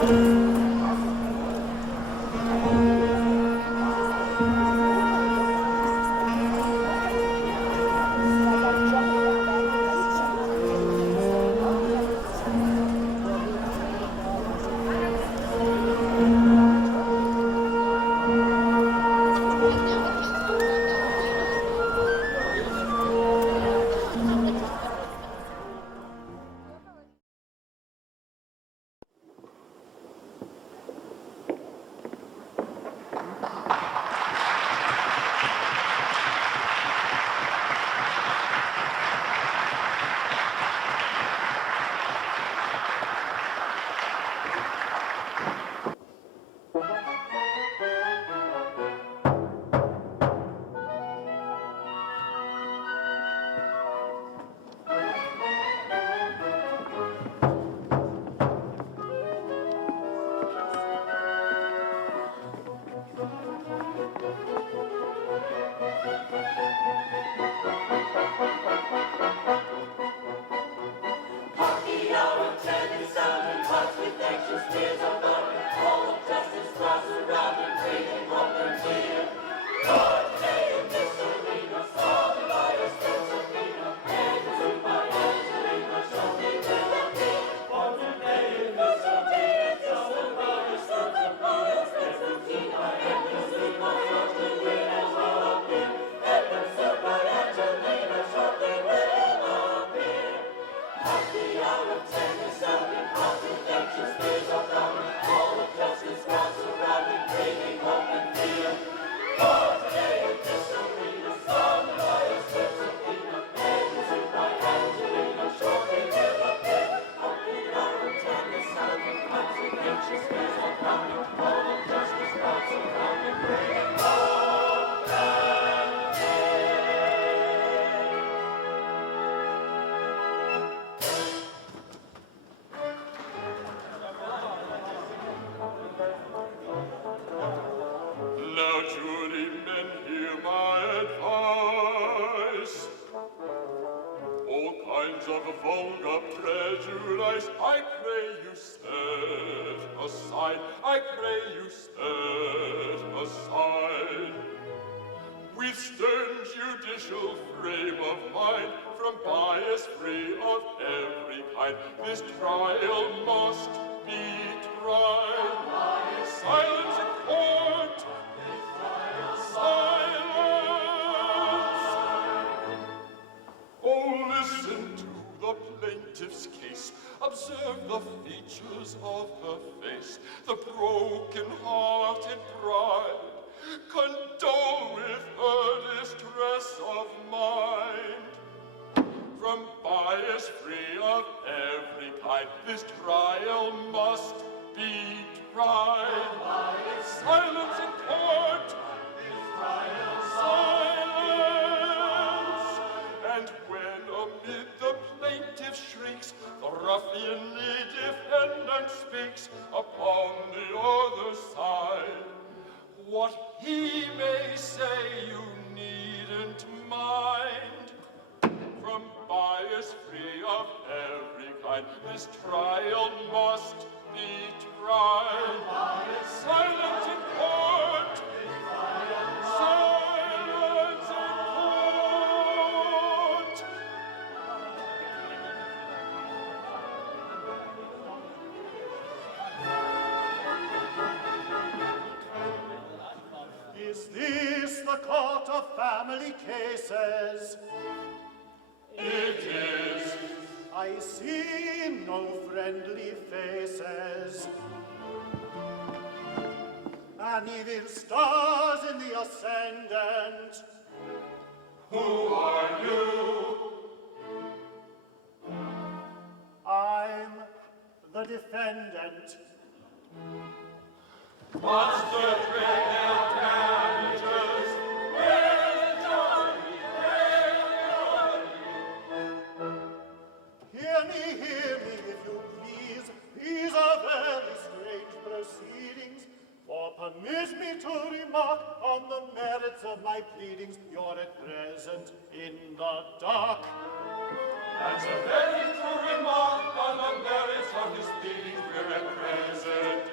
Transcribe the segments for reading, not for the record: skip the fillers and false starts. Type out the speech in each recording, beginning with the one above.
Is this the court of family cases? It is. I see no friendly faces. An evil stars in the ascendant. Who are you? I'm the defendant. What's the trivial damages? Hear me, if you please. These are very strange proceedings. For permit me to remark on the merits of my pleadings. You're at present in the dark. That's a very true remark on the merits of his pleadings. We're at present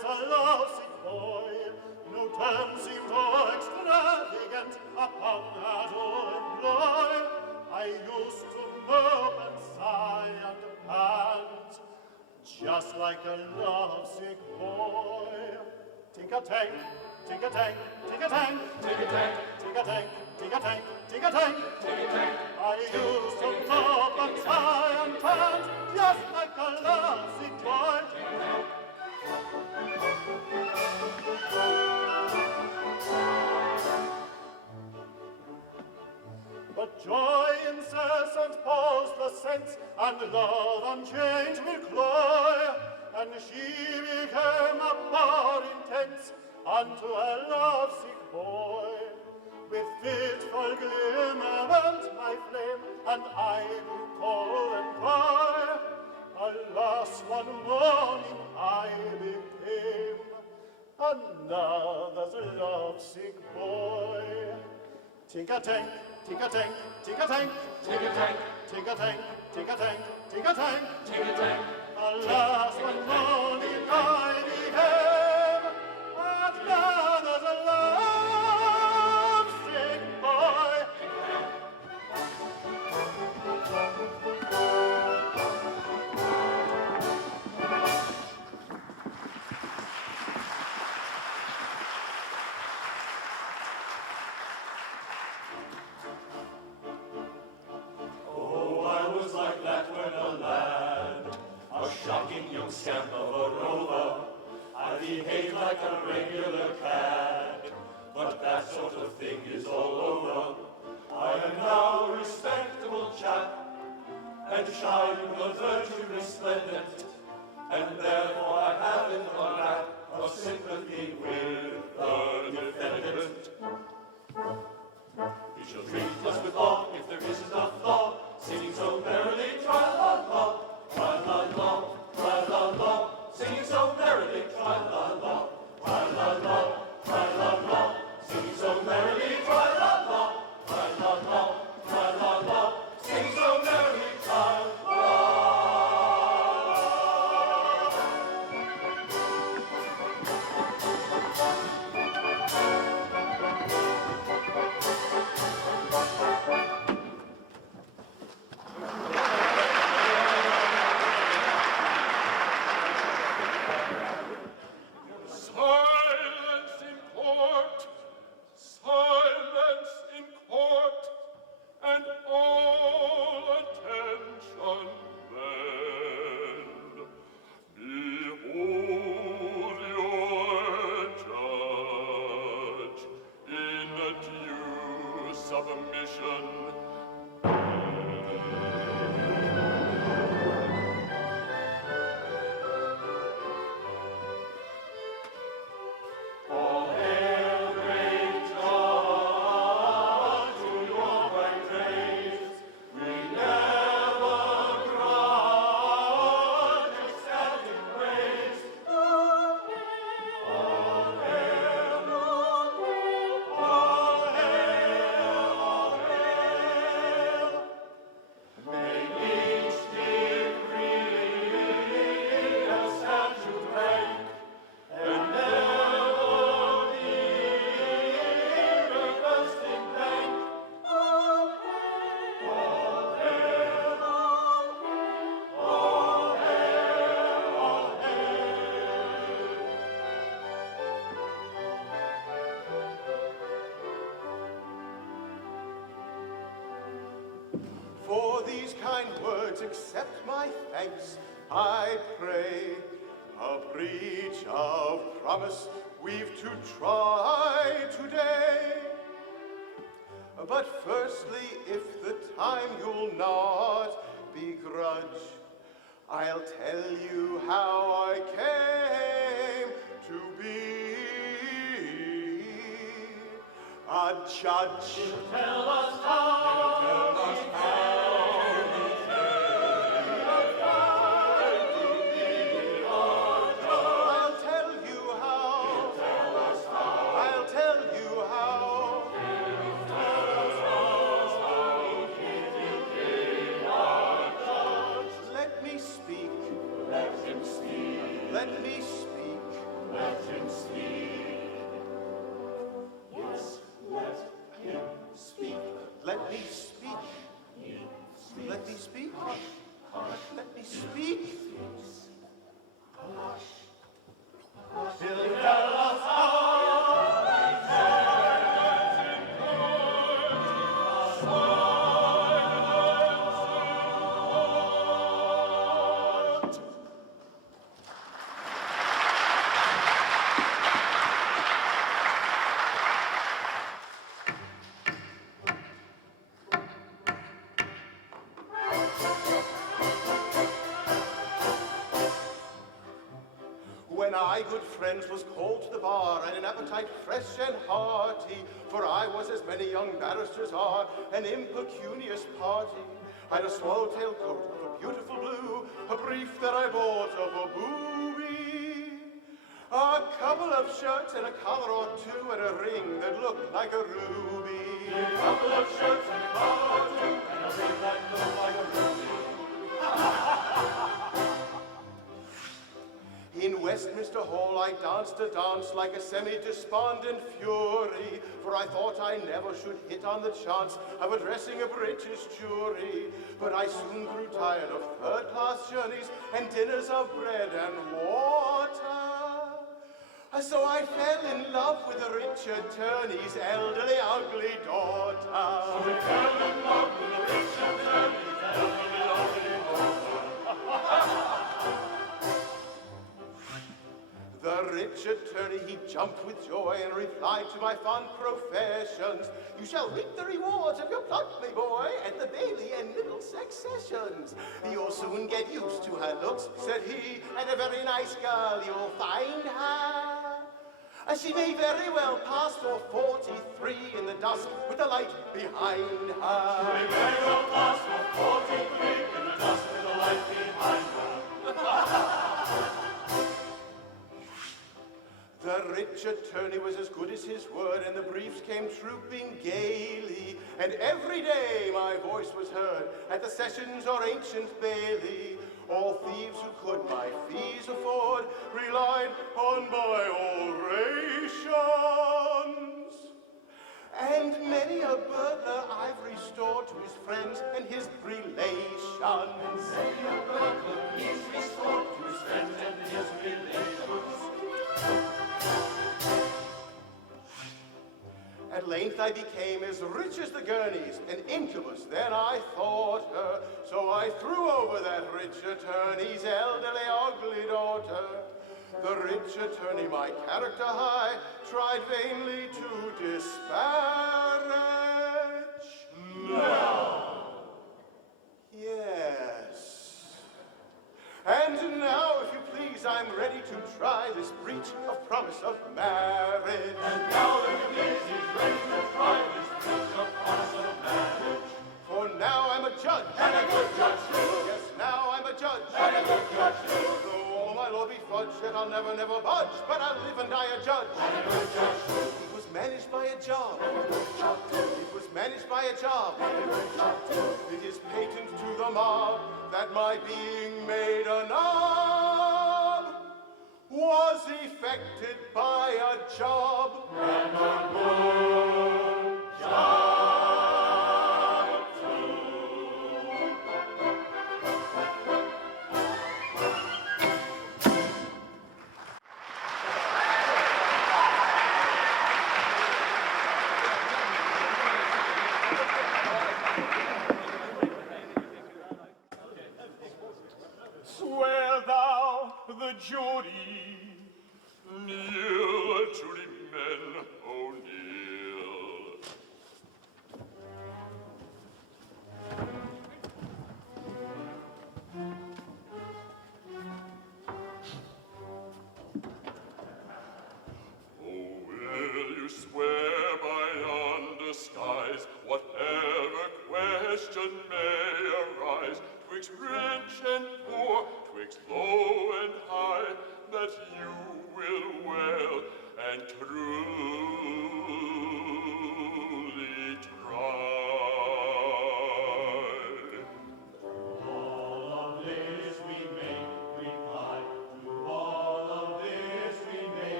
a lovesick boy. No term seemed more extravagant upon her to employ. I used to mope and sigh and pant, just like a lovesick boy. Tink-a-tank, tink-a-tank, tink-a-tank, Tick-a-tank, tink-a-tank, tink-a-tank, tink-a-tank. tick-a-tank, I used to mope and sigh and pant, just like a lovesick boy. But joy incessant pulls the sense, and love unchanged will cloy, and she became a more intense unto a lovesick boy. With fitful glimmerment my flame, and I grew cold and coy. Alas, one morning I became another's lovesick boy. Tink-a-tank, tink-a-tank, tink-a-tank, tick-a-tank, tink-a-tank, tink-a-tank, tink-a-tank. tick-a-tank. Alas, one morning I became another's lovesick boy. Oh, I was like that when a lad, a shocking young scamp of a rover. I behaved like a regular cad, but that sort of thing is all over. I am now a respectable chap, and shine with virtue resplendent, and therefore I haven't a lack of sympathy with the defendant. You shall treat us with law if there is enough law, singing so merrily, tra-la-la, tra-la-la, tra-la-la, singing so merrily, tra-la-la, tra-la-la, tra-la-la, singing so merrily, tra-la-la, tra-la-la, tra-la-la, singing so merrily, tra-la-la. Silence in court, silence in court, and all attention then. Behold your judge in due submission. All hail, great John, to your bright praise. We never grudge ecstatic praise. All hail, all hail, all hail, all hail. May each decree a statute rank, and never be reversed in blank. All hail, all hail, all hail, all hail. For these kind words accept my thanks, I pray. A breach of promise we've to try today. But firstly, if the time you'll not begrudge, I'll tell you how I came to be a judge. Tell us how. Tell us how. I'll tell you how. I'll tell you how. Let me speak. Let him speak. Let me speak. let him speak. Yes, let him speak. Let me speak. Let me speak. Let me speak. He'll tell us how When I, good friends, was called to the bar, and an appetite fresh and hearty, for I was, as many young barristers are, an impecunious party. I'd a swallow-tail coat of a beautiful blue, a brief that I bought of a booby, a couple of shirts and a collar or two, and a ring that looked like a ruby. a couple of shirts and a collar or two, and a ring that looked like a ruby. In Westminster Hall I danced a dance like a semi-despondent fury, for I thought I never should hit on the chance of addressing a British jury. But I soon grew tired of third-class journeys and dinners of bread and water. So I fell in love with the rich attorney's elderly, ugly daughter. So we fell in love with the rich attorney's elderly, ugly daughter. The rich attorney, he jumped with joy and replied to my fond professions. You shall reap the rewards of your plot, my boy, at the Bailey and Middlesex sessions. You'll soon get used to her looks, said he, and a very nice girl you'll find her. She may very well pass for 43 in the dusk with the light behind her. She may very well pass for 43 in the dusk with the light behind her. The rich attorney was as good as his word, and the briefs came trooping gaily. And every day my voice was heard at the sessions or ancient Bailey. All thieves who could my fees afford relied on my orations. And many a burglar I've restored to his friends and his relations. Many a burglar he's restored to his friends and his relations. At length I became as rich as the Gurneys, an incubus then I thought her. So I threw over that rich attorney's elderly, ugly daughter. The rich attorney, my character high, tried vainly to disparage. No! Yes. And now, if you please, I'm ready to try this breach of promise of marriage. And now, if you please, he's ready to try this breach of promise of marriage. For now I'm a judge. And a good judge too. Yes, now I'm a judge. And a good judge too. Though all my law be fudged, yet I'll never, never budge. But I'll live and die a judge. And a good judge too. It was managed by a job. And a good job too. It was managed by a job. And a good job too. It is patent to the mob that my being made a knob was effected by a job. And a good job too. Swear thou the jury. Kneel, jurymen, oh kneel. Oh, will you swear by yonder skies, whatever question may arise, twixt rich and poor, twixt low and high, that you will well and truly try? All of this we make reply. To all of this we make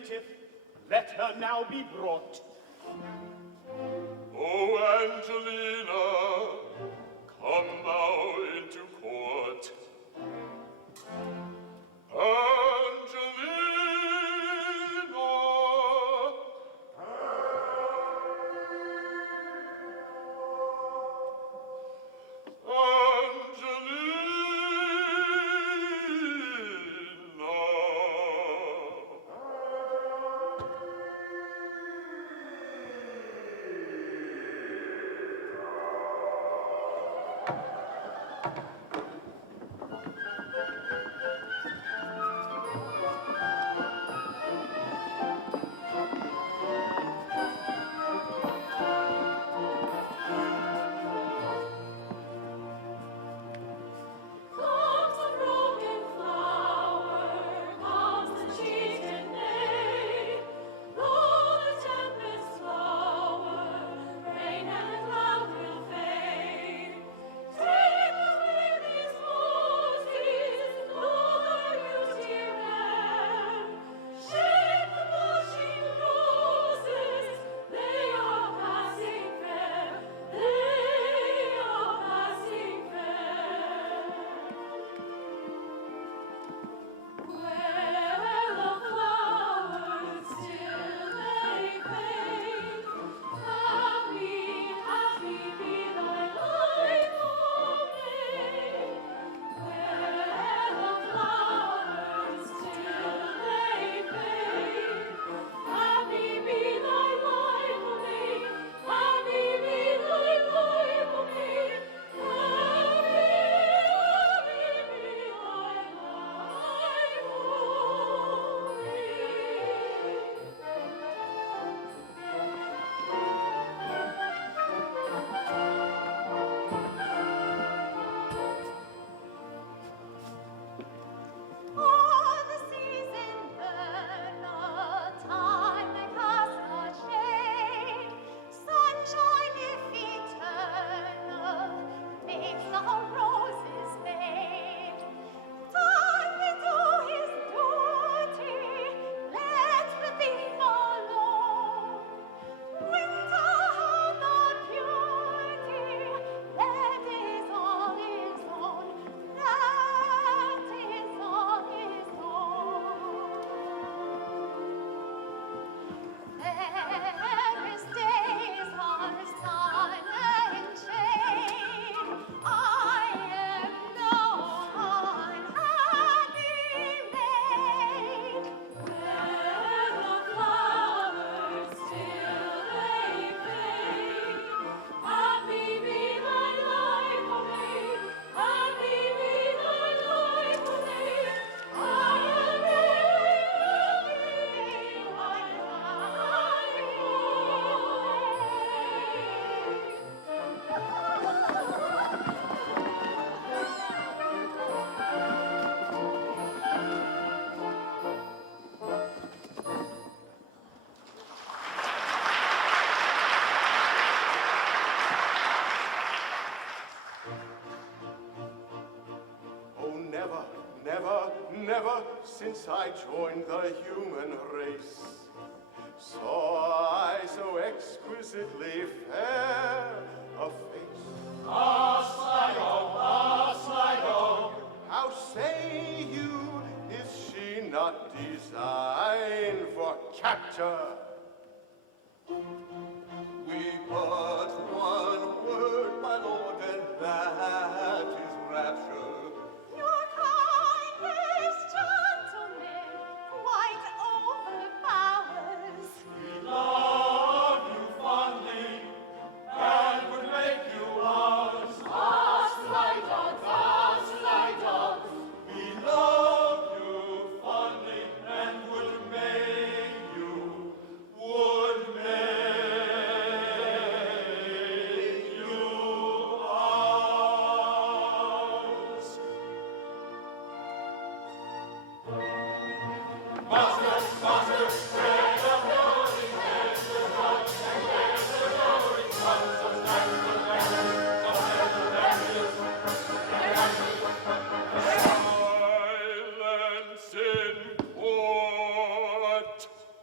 plaintiff, let her now be brought. Oh, Angelina, come thou into court. Angelina! Comes a broken flower, comes a cheated maid. Though the tempest flower, rain and cloud will fade. Take away these roses, Lord, beauty rare. Shake the blushing roses, they are passing fair, they are passing fair. Where the flowers still they fade, happy, happy be thy life, O maid. Where the flowers still they fade, happy be thy life, O maid. Happy be thy life, O maid. Happy, happy be thy life, O All the season burn, time that casts not shade. Sunshine, if eternal, makes the roses fade. Time may do his duty, let the thief alone. Winter hath not purity, that is all his own, that is all his own. Fairest days are sun and shade, I am no unhappy maid. Where the flowers still they fade, happy be thy life, O maid. Happy be thy life, O maid. Happy be thy life, Oh, never, never, never since I joined the human race saw I so exquisitely fair a face. How say you, is she not designed for capture? We but one word, my lord, and that is rapture. Your kindness, gentlemen, quite overpowers. We love you fondly, and would make you ours. Us like dogs. We love you fondly and would make you Silence in court.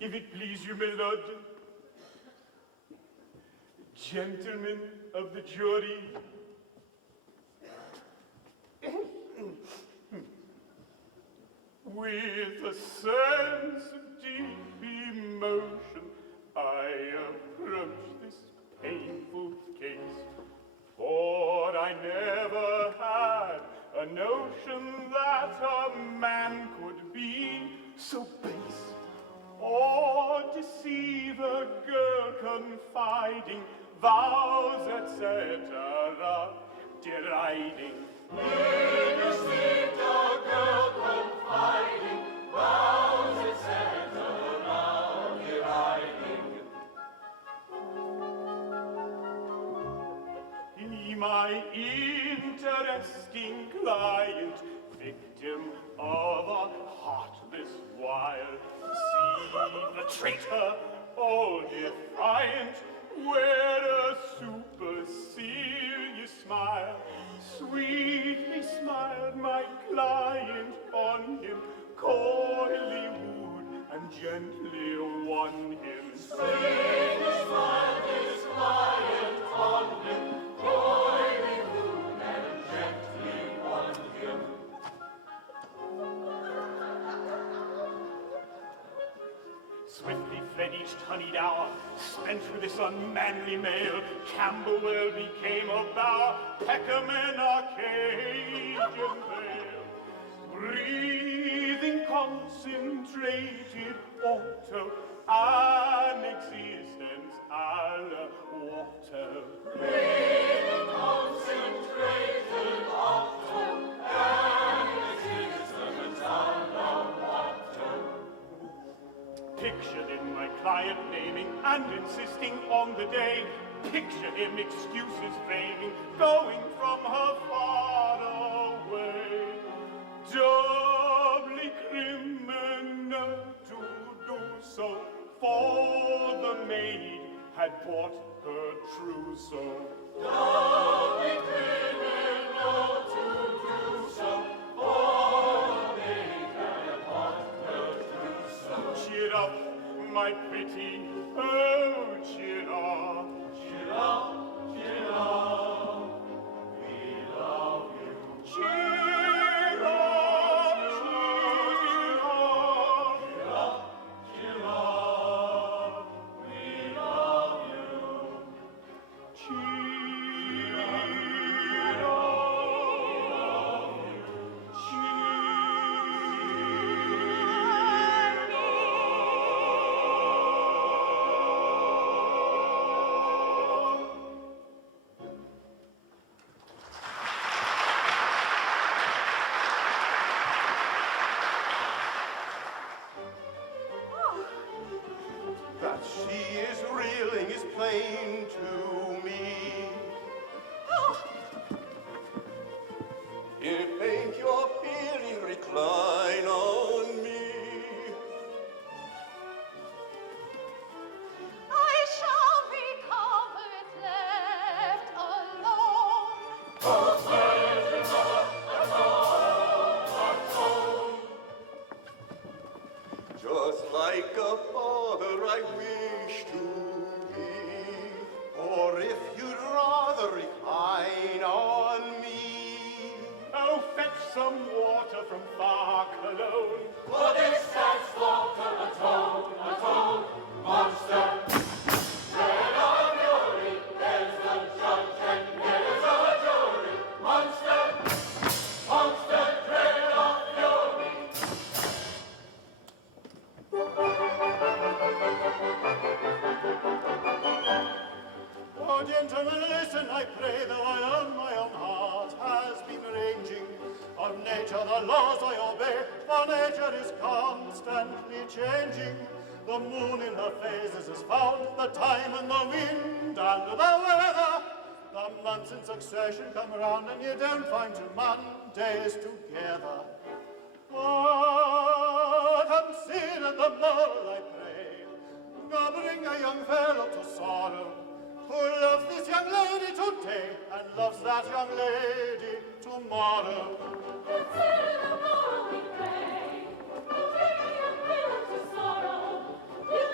If it please you, my lord, gentlemen of the jury, with a sense of deep emotion, I approach this painful case, for I never had a notion that a man could be so base or deceive a girl confiding, vows, etc., deriding. We deceived a girl confiding, vows, etc., deriding. He, my interesting client, victim of a heartless wile, see the traitor, all defiant, wear a supercilious smile. Sweetly smiled my client on him, coyly wooed and gently won him. Sweetly smiled his client on him, coyly wooed and gently won him. Swiftly fled each honeyed hour, spent through this unmanly male. Camberwell became a bower, Peckham an Arcadian vale. Breathing concentrated auto, an existence a la water. Breathing concentrated auto, an existence a la water. Picture him, my client naming and insisting on the day. Picture him, excuses framing, going from her far away. Doubly criminal to do so, for the maid had bought her trousseau. Doubly criminal to do so, for the maid had bought her trousseau. Cheer up, my pretty, oh, cheer up. Cheer up, cheer up, we love you. Cheer up, cheer up. Cheer up, we love you. Cheer up, That she is reeling is plain to me. Here, make your feeling recline on me. I shall recover it left alone. Just like a father I wish to be. Or if you'd rather recline on me. oh, fetch some water from far Cologne. For this sad slaughter atone, monster. Dread of fury, there's the judge and there's a jury. Monster, monster, dread of fury. Oh, gentlemen, listen, I pray, though I own my own heart has been ranging. Of nature the laws I obey, for nature is constantly changing. The moon in her phases has found the time and the wind and the weather. The months in succession come around and you don't find 2 Mondays together. Oh, consider the moral, I pray. Now bring a young fellow to sorrow, who loves this young lady today and loves that young lady tomorrow. Consider the moral we pray, will bring a young fellow to sorrow. He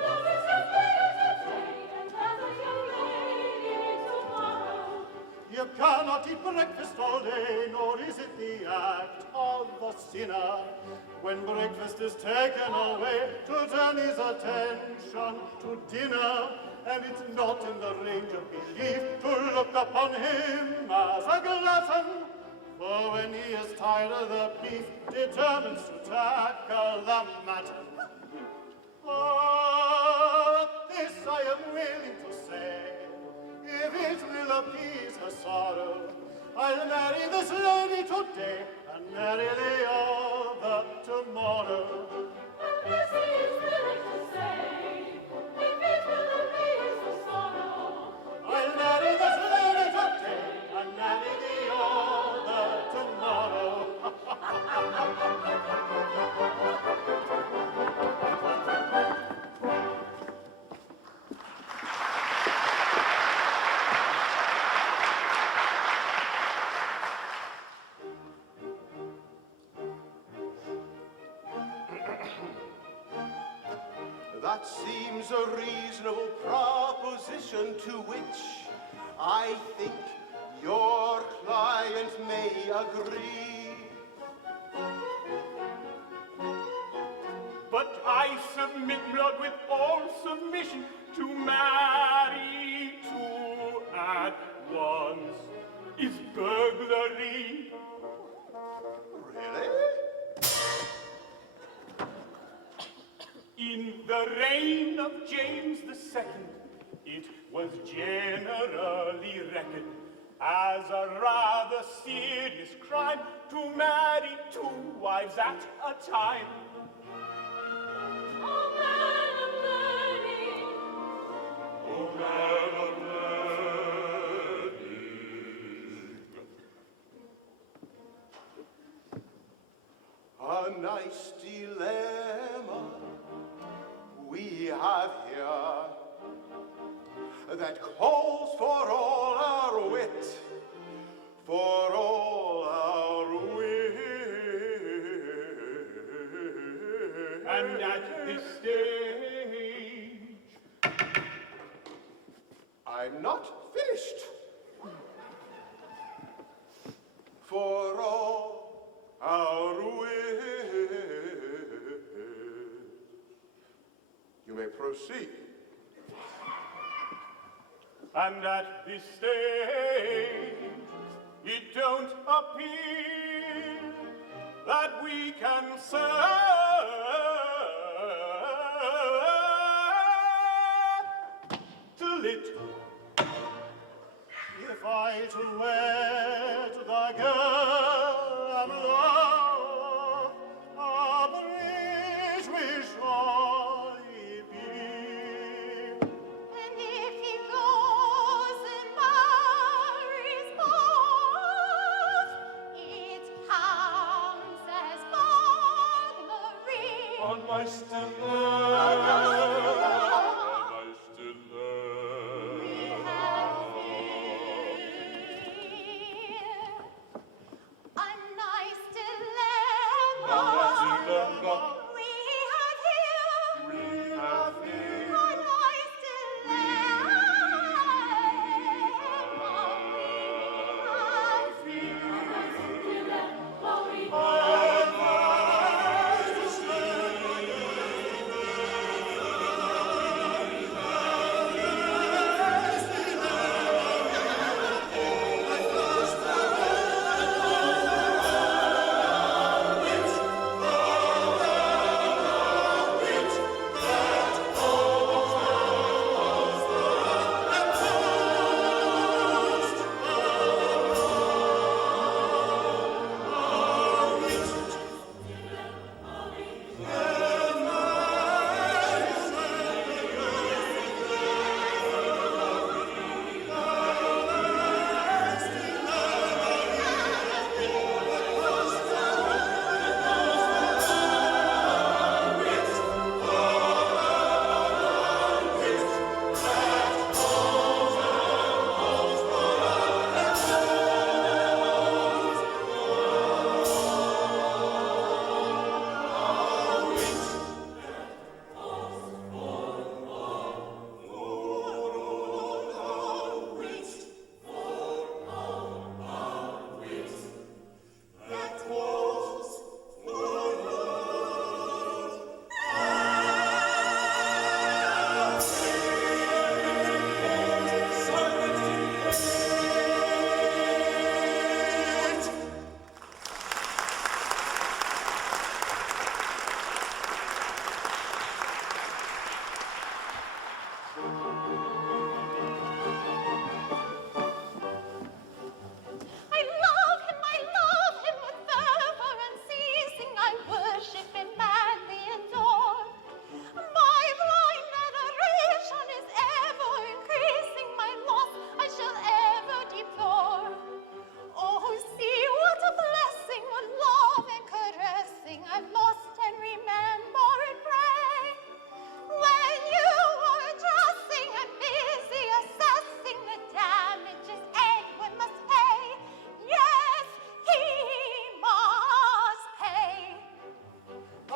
eat breakfast all day, nor is it the act of the sinner, when breakfast is taken away, to turn his attention to dinner. And it's not in the range of belief to look upon him as a glutton, for when he is tired of the beef, determines to tackle the mutton. Oh, this I am willing to say, if it will appease her sorrow, I'll marry this lady today, and marry the other tomorrow. And this he is willing to say, if it will appease her sorrow. I'll marry this lady today, and marry the other tomorrow. That seems a reasonable proposition, to which I think your client may agree. But I submit, my lord, with all submission, to marry two at once is burglary. Really? In the reign of James II, it was generally reckoned as a rather serious crime to marry two wives at a time. Oh, man of learning, Oh, man of learning. A nice dilemma we have here that calls for all our wit, for all our wit. And at this stage, I'm not finished. For all our wit. You may proceed. and at this stage, it don't appear that we can settle it. If I to wed the girl I'm loved, a bridge we surely be. and if he goes and marries both, it counts as burglary. On my still Oh, we have here a nice dilemma. We have here a nice dilemma.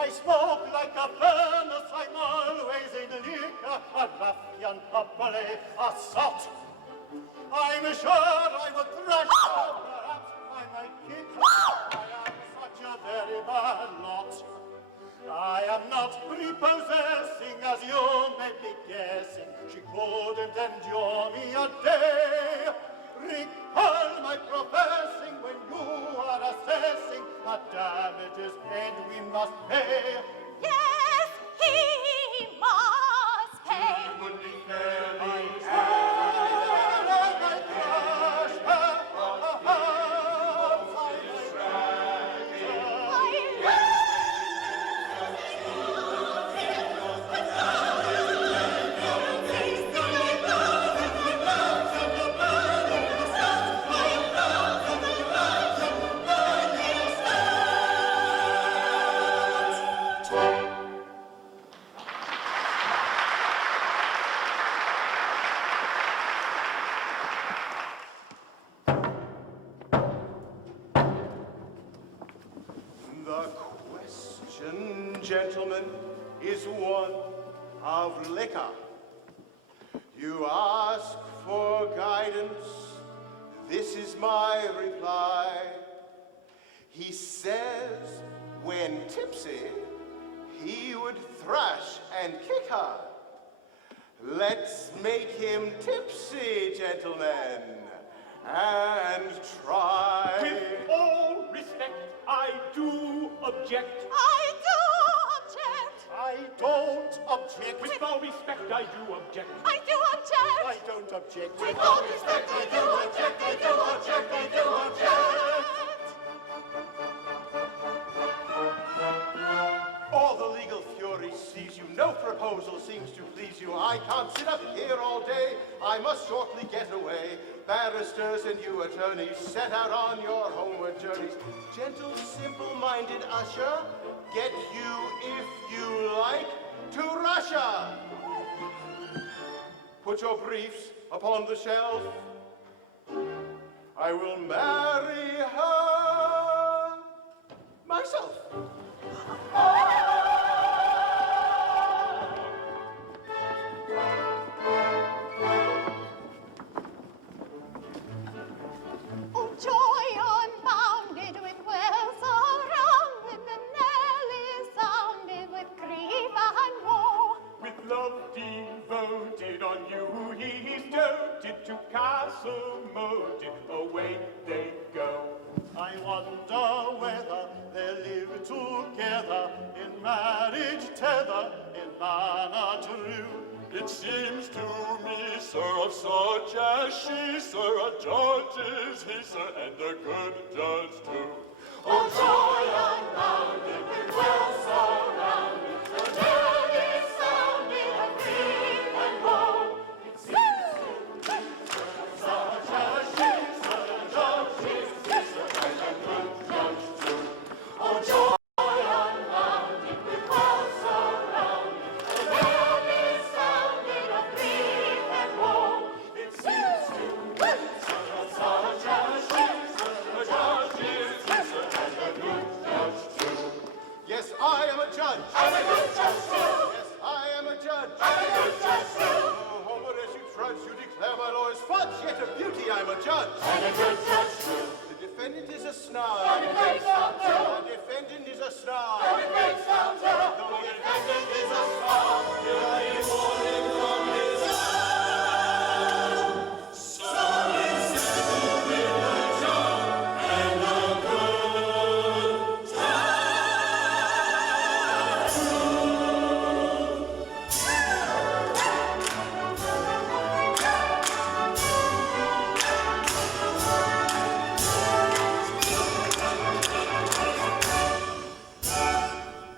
I smoke like a furnace, I'm always in liquor, a ruffian, a bully, a sot. I'm sure I would thrash her, perhaps I might kick her. I am such a very bad lot. I am not prepossessing, as you may be guessing. She couldn't endure me a day. Recall my professing when you are assessing the damages and we must pay. Yes, he must pay. It would be fairly The question, gentlemen, is one of liquor. You ask for guidance, this is my reply. He says when tipsy, he would thrash and kick her. Let's make him tipsy, gentlemen, and try. With all respect, I do object. I do object. I don't object. With all respect, I do object. I do object. I don't object. With all respect, I do object. I do object. I do object. All the legal fury sees you, no proposal seems to please you. I can't sit up here all day, I must shortly get away. Barristers and you attorneys, set out on your homeward journeys. Gentle, simple-minded usher, get you, if you like, to Russia. Put your briefs upon the shelf. I will marry her myself. Oh, joy unbounded with wells surrounded, the knell is sounded with grief and woe. With love devoted on you, he's doted to castle moated. Away they go. I wonder whether they live together in marriage tether, in manner true. It seems to me, sir, of such as she, sir, a judge is he, sir, and a good judge too. Oh, joy unbounded with wells surrounded, the knell is sounded of grief and woe. It seems to me such as she, such a judge is he, sir, and a good judge too. Oh, joy unbounded with wells surrounded, the knell is sounded of grief and woe. It seems to me such as she, such a judge is he, sir, and a good judge too. Yes, I am a judge. And a good judge too. Yes, I am a judge. And a good judge too. Oh, homeward as you trudge, you declare my law is fudge, yet of beauty I'm a judge. And a good judge too. The defendant is a snarl. And a great scoundrel. The defendant is a snarl. And a great scoundrel. The defendant is a snarl. Early morning from his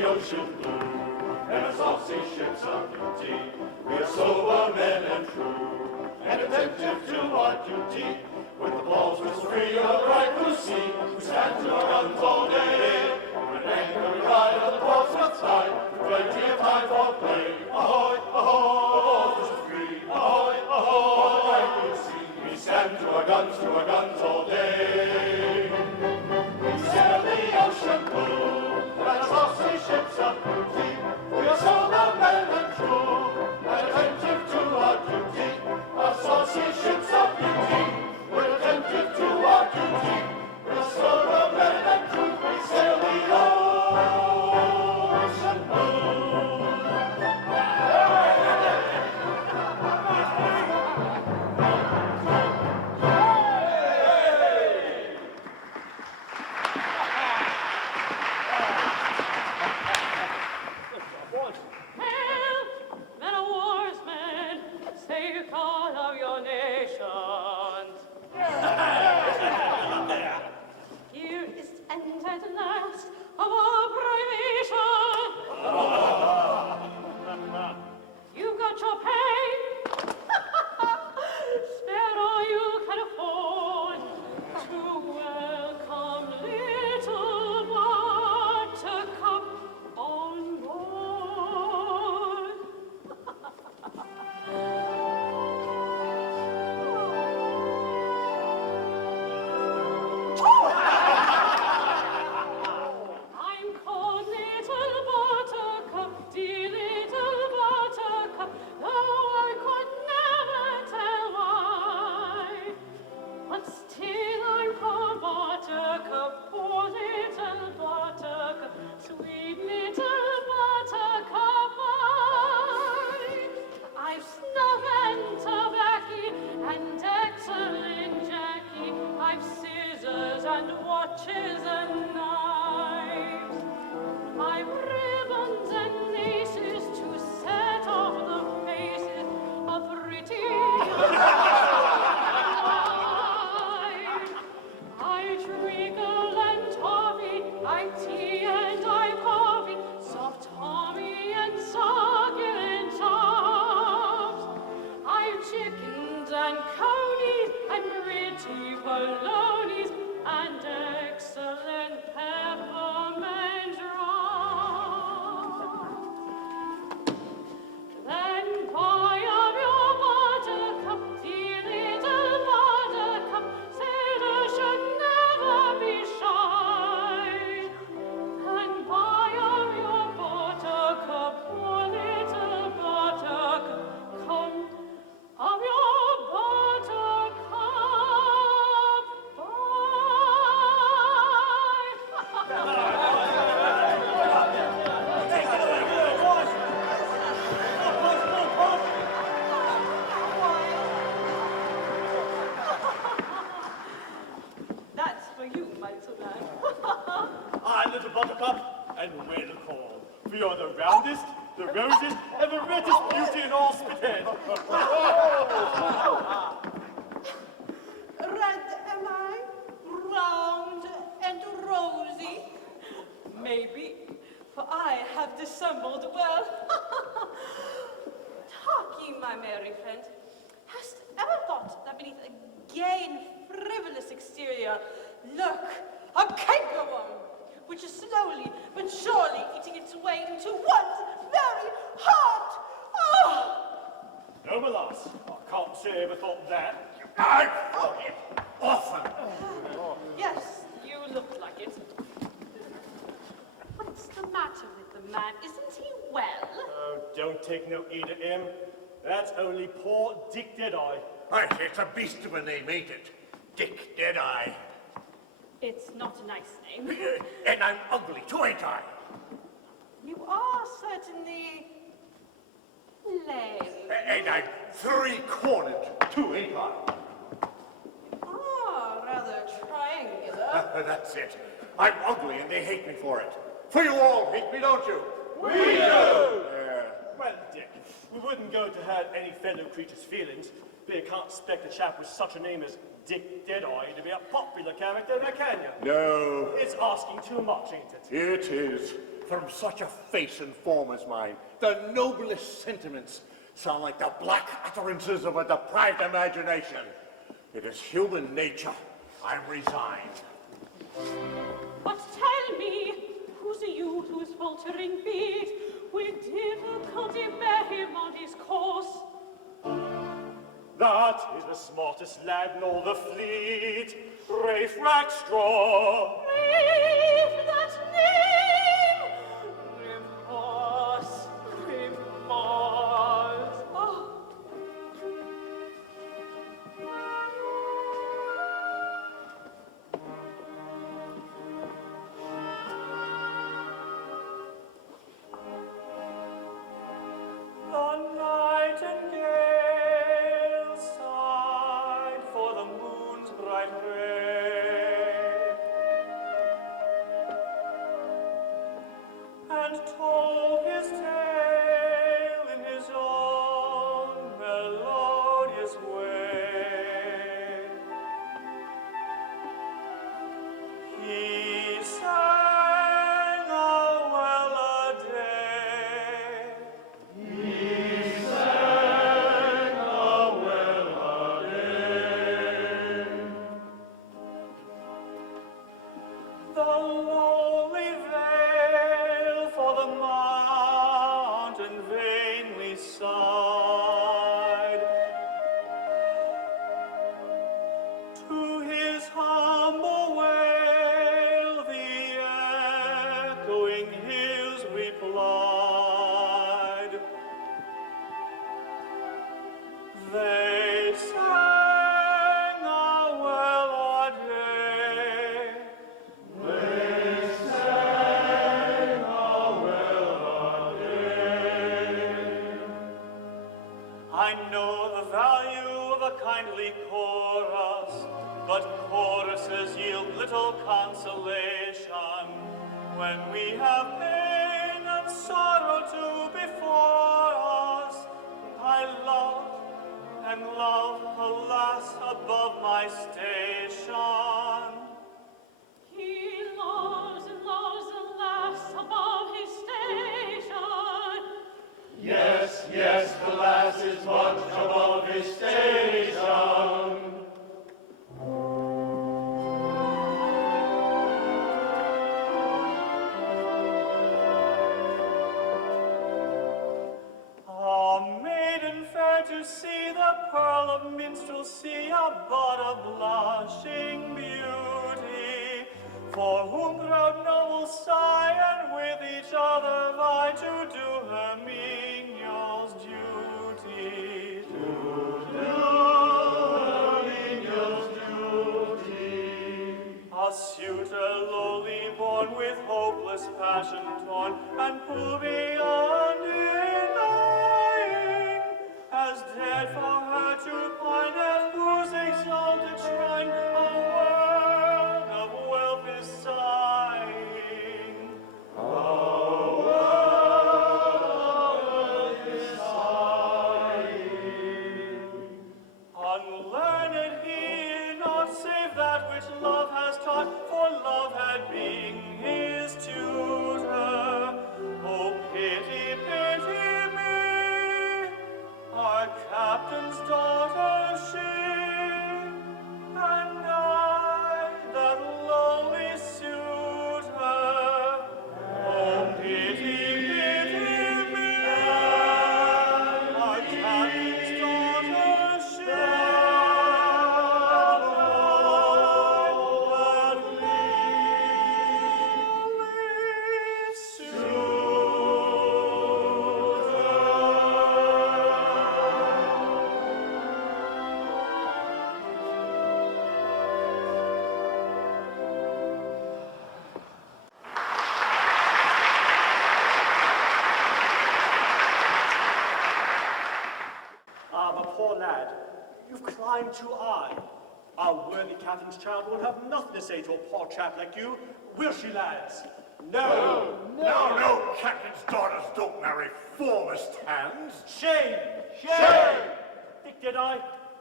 the ocean blue, and our saucy ships are beauty. We are sober men and true, and attentive to our duty. When the balls whistle free on the bright blue sea, we stand to our guns all day. When anchor we ride on the Portsmouth side, plenty of time for play. Ahoy, ahoy, the balls whistle free. Ahoy, ahoy, on the bright blue sea, we stand to our guns all day. We sail the ocean blue, and our saucy ships of beauty. We are sober men and true, and attentive to our duty. Our saucy ships of beauty, we're attentive to our duty. We're sober men and true, we sail the ocean blue. Hail, men of war's men, say the call of your nations. Here is the end at last of our privation. You got your pay. Spare all you can afford to welcome little Buttercup on board. I'm called Little Buttercup, dear Little Buttercup, though I could never tell why. But still I'm called Buttercup, poor Little Buttercup, sweet Little Buttercup I. I've snuff and tobacco and excellent Jackie. I've scissors and watches and knives. I've ribbons and laces to set off the faces of pretty wives. I treacle and toffee, I tea and I coffee, soft Tommy and succulent chops. I've chickens and conies and pretty bolognas and excellent peppermint drops. Then buy of your buttercup, dear little buttercup, sailors should never be shy. Then buy of your buttercup, poor little buttercup, come of your buttercup, That's for you, my little man. I, Little Buttercup, and well called, for you're the roundest, the rosest, and the reddest beauty in all Spithead. Red am I, round and rosy. Maybe, for I have dissembled well. Hark ye, my merry friend, hast ever thought that beneath a gay and frivolous exterior lurk a cankerworm, which is slowly but surely eating its way into one's very heart? Oh! No, my lass, I can't say I ever thought that. I've thought it often. Yes, you look like it. What's the matter with the man? Isn't he well? Oh, don't take no heed of him. That's only poor Dick Deadeye. It's a beast of a name, ain't it? Dick Deadeye. It's not a nice name. And I'm ugly too, ain't I? You are certainly lame. And I'm three-cornered too, ain't I? Ah, rather triangular. That's it. I'm ugly and they hate me for it. For you all hate me, don't you? We do! Well, Dick, we wouldn't go to hurt any fellow creature's feelings, but you can't expect a chap with such a name as Dick Deadeye to be a popular character, now can you? No, It's asking too much, ain't it? it is. From such a face and form as mine, the noblest sentiments sound like the black utterances of a deprived imagination. It is human nature. I'm resigned. But tell me, who's a youth whose faltering beat with difficulty bear him on his course? That is the smartest lad in all the fleet, Rafe Rackstraw. Brave that name! Remorse, remorse. Oh. The nightingale sighed for the moon's bright ray, and told his tale in his own melodious way. He sang a well a day. The lonely vale for the mountain vainly sighed. To his humble wail the echoing hills replied. They sang a well a day. I know the value of a kindly chorus, but choruses yield little consolation when we have pain and sorrow to before us. I love and love, alas, above my station. He loves and loves, alas, above his station. Yes, yes, the lass is much above his station. A maiden fair to see, the pearl of minstrelsy, a bud of blushing beauty, for whom proud nobles sigh, and with each other vie to do her menial's duty. A suitor lowly born, with hopeless passion torn, and poor beyond denying, as dead for her to pine, at whose exalted shrine a world of wealth is sighing. Unlearned he, not save that which love has taught, for love had been his tutor. Oh, pity, pity me, our captain's daughter she, and I, that lowly suitor. Oh, pity, pity me, our captain's daughter she, and I, that lowly suitor. Ah, but poor lad, you've climbed too high. Our worthy captain's child won't have nothing to say to a poor chap like you, will she, lads? No! No, captain's daughters don't marry foremast hands. Shame! Shame! Dick Deadeye,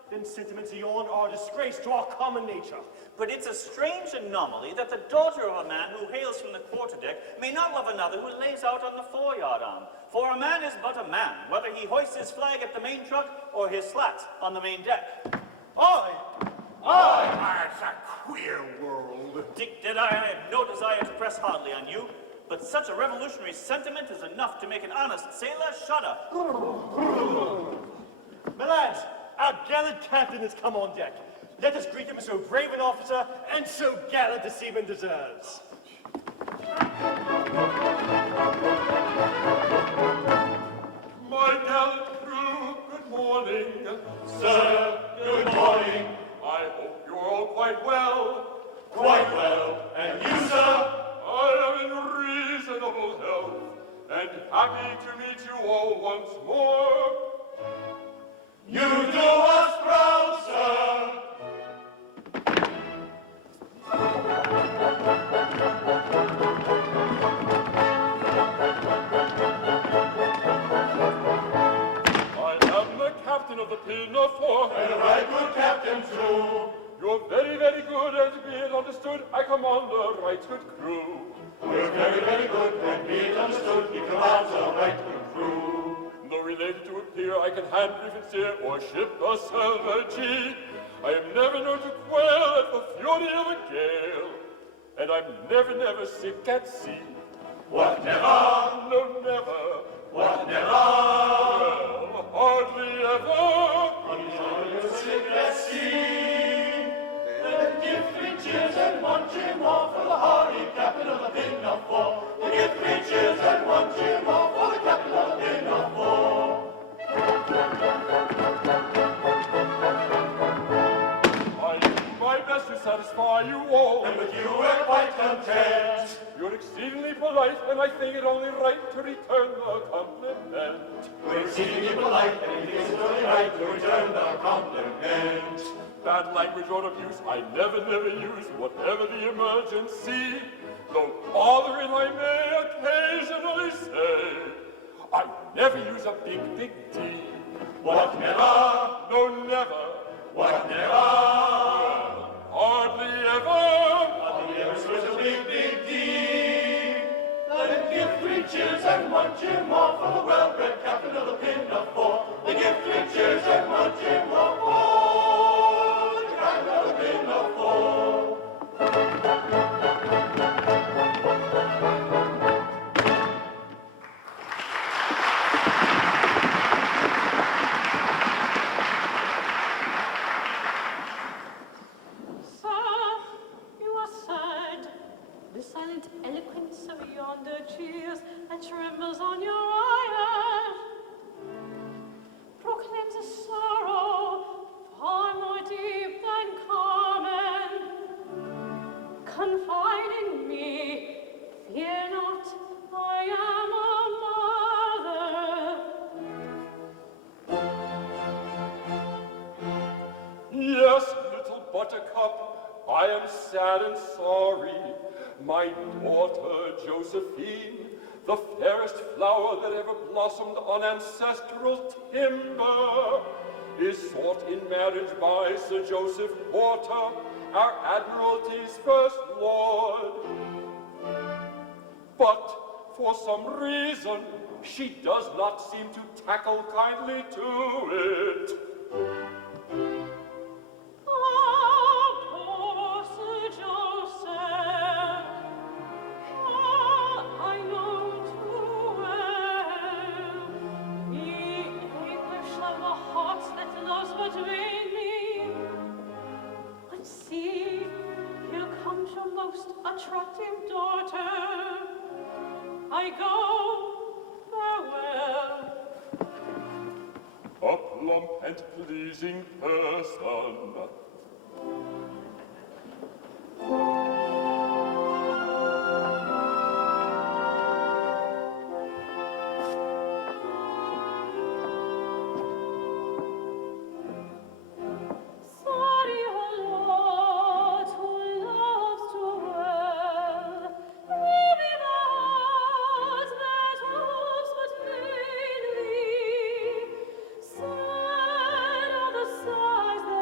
then sentiments of yourn are a disgrace to our common nature. But it's a strange anomaly that the daughter of a man who hails from the quarterdeck may not love another who lays out on the foreyard arm. For a man is but a man, whether he hoists his flag at the main truck or his slats on the main deck. Aye! Ah, it's a queer world. Dick Deadeye, I have no desire to press hardly on you, but such a revolutionary sentiment is enough to make an honest sailor shudder. My lads, our gallant captain has come on deck. Let us greet him as so brave an officer and so gallant a seaman deserves. My gallant crew, good morning. Sir, good morning. I hope you're all quite well. Quite well. And you, sir? I am in reasonable health, and happy to meet you all once more. You do us proud, sir. I am the captain of the Pinafore. And a right good captain, too. You're very, very good, and be it understood, I command a right good crew. We're very, very good, and be it understood, he commands a right good crew. Though related to a peer, I can hand, brief, and steer, or ship a salvagee. I am never known to quail at the fury of a gale, and I'm never, never sick at sea. What never? No, never. What never? Well, hardly ever. Until sick at sea. And give 3 cheers and 1 cheer more for the hardy captain of the Pinafore. And give 3 cheers and 1 cheer more for the captain of the Pinafore. I do my best to satisfy you all. And with you we're quite content. You're exceedingly polite, and I think it only right to return the compliment. We're exceedingly polite, and we think it's only right to return the compliment. Bad language or abuse I never, never use, whatever the emergency. Though bothering I may occasionally say, I never use a big, big D. What never? No, never. What never? Well, hardly ever. Hardly ever switch a big, big D. Let him give 3 cheers and 1 cheer more for the well-bred captain of the Pinafore. They give 3 cheers and 1 cheer more for the captain of the Pinafore. The silent eloquence of yonder cheers that trembles on your ire proclaims a sorrow far more deep than common. Confide in me, fear not, I am a mother. Yes, little buttercup, I am sad and sorry. My daughter Josephine, the fairest flower that ever blossomed on ancestral timber, is sought in marriage by Sir Joseph Porter, our Admiralty's first lord. But for some reason, she does not seem to tackle kindly to it. Attractive daughter, I go, farewell. A plump and pleasing person. Sorry, O Lord, who loves to well, leave in a heart that hopes but vainly. Sad are the sighs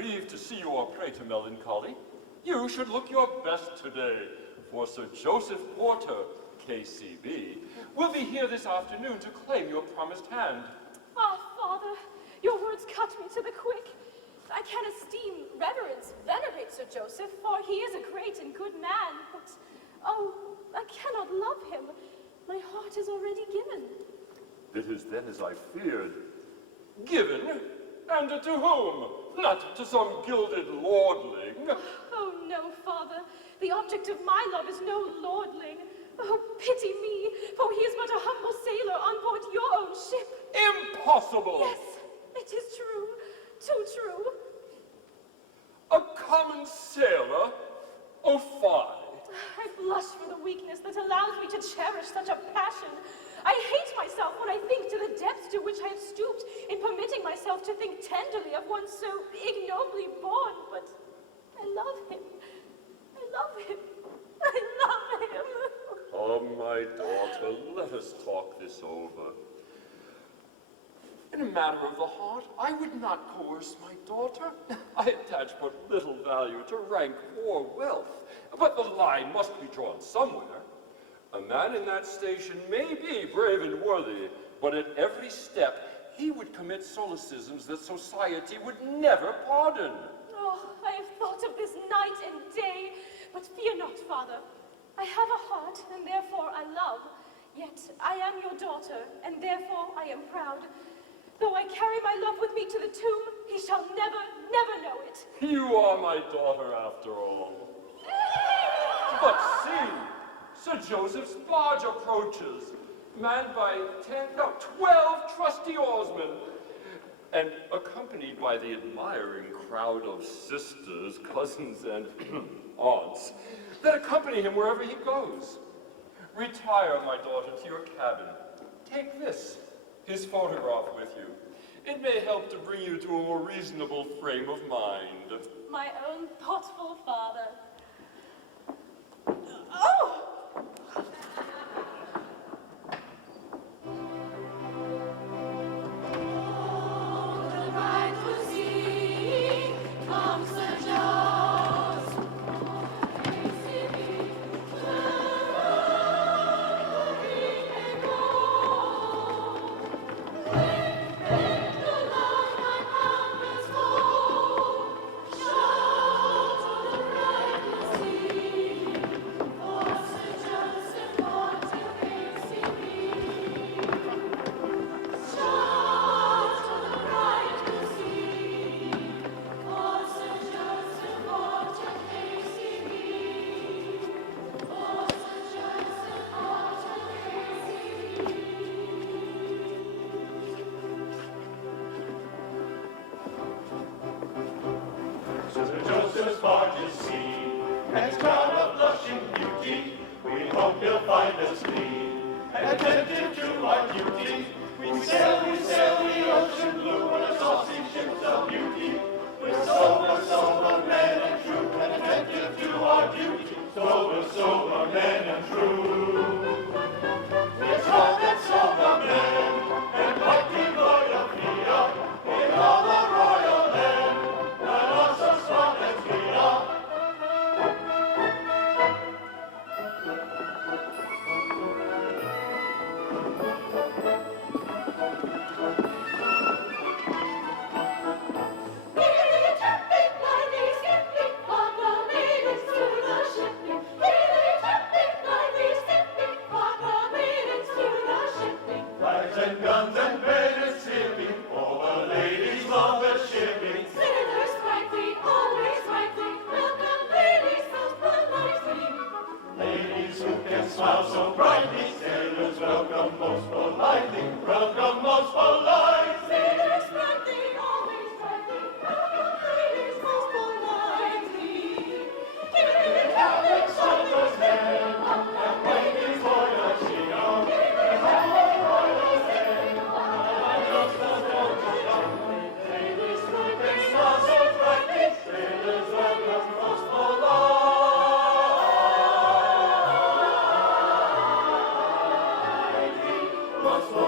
grieved to see you a prey to melancholy. You should look your best today, for Sir Joseph Porter, KCB, will be here this afternoon to claim your promised hand. Ah, Father, your words cut me to the quick. I can esteem, reverence, venerate Sir Joseph, for he is a great and good man, but, oh, I cannot love him. My heart is already given. It is then as I feared. Given? And to whom? Not to some gilded lordling. Oh, no, Father. The object of my love is no lordling. Oh, pity me, for he is but a humble sailor on board your own ship. Impossible! Yes, it is true. Too true. A common sailor? Oh, fie! I blush for the weakness that allows me to cherish such a passion. I hate myself when I think to the depths to which I have stooped in permitting myself to think tenderly of one so ignobly born, but I love him. I love him. I love him. Oh, my daughter, let us talk this over. In a matter of the heart, I would not coerce my daughter. I attach but little value to rank or wealth, but the line must be drawn somewhere. A man in that station may be brave and worthy, but at every step he would commit solecisms that society would never pardon. Oh, I have thought of this night and day, but fear not, Father. I have a heart, and therefore I love. Yet I am your daughter, and therefore I am proud. Though I carry my love with me to the tomb, he shall never, never know it. You are my daughter after all. But see, Sir Joseph's barge approaches, manned by 12 trusty oarsmen, and accompanied by the admiring crowd of sisters, cousins, and aunts that accompany him wherever he goes. Retire, my daughter, to your cabin. Take this, his photograph with you. It may help to bring you to a more reasonable frame of mind. My own thoughtful father. Oh! Most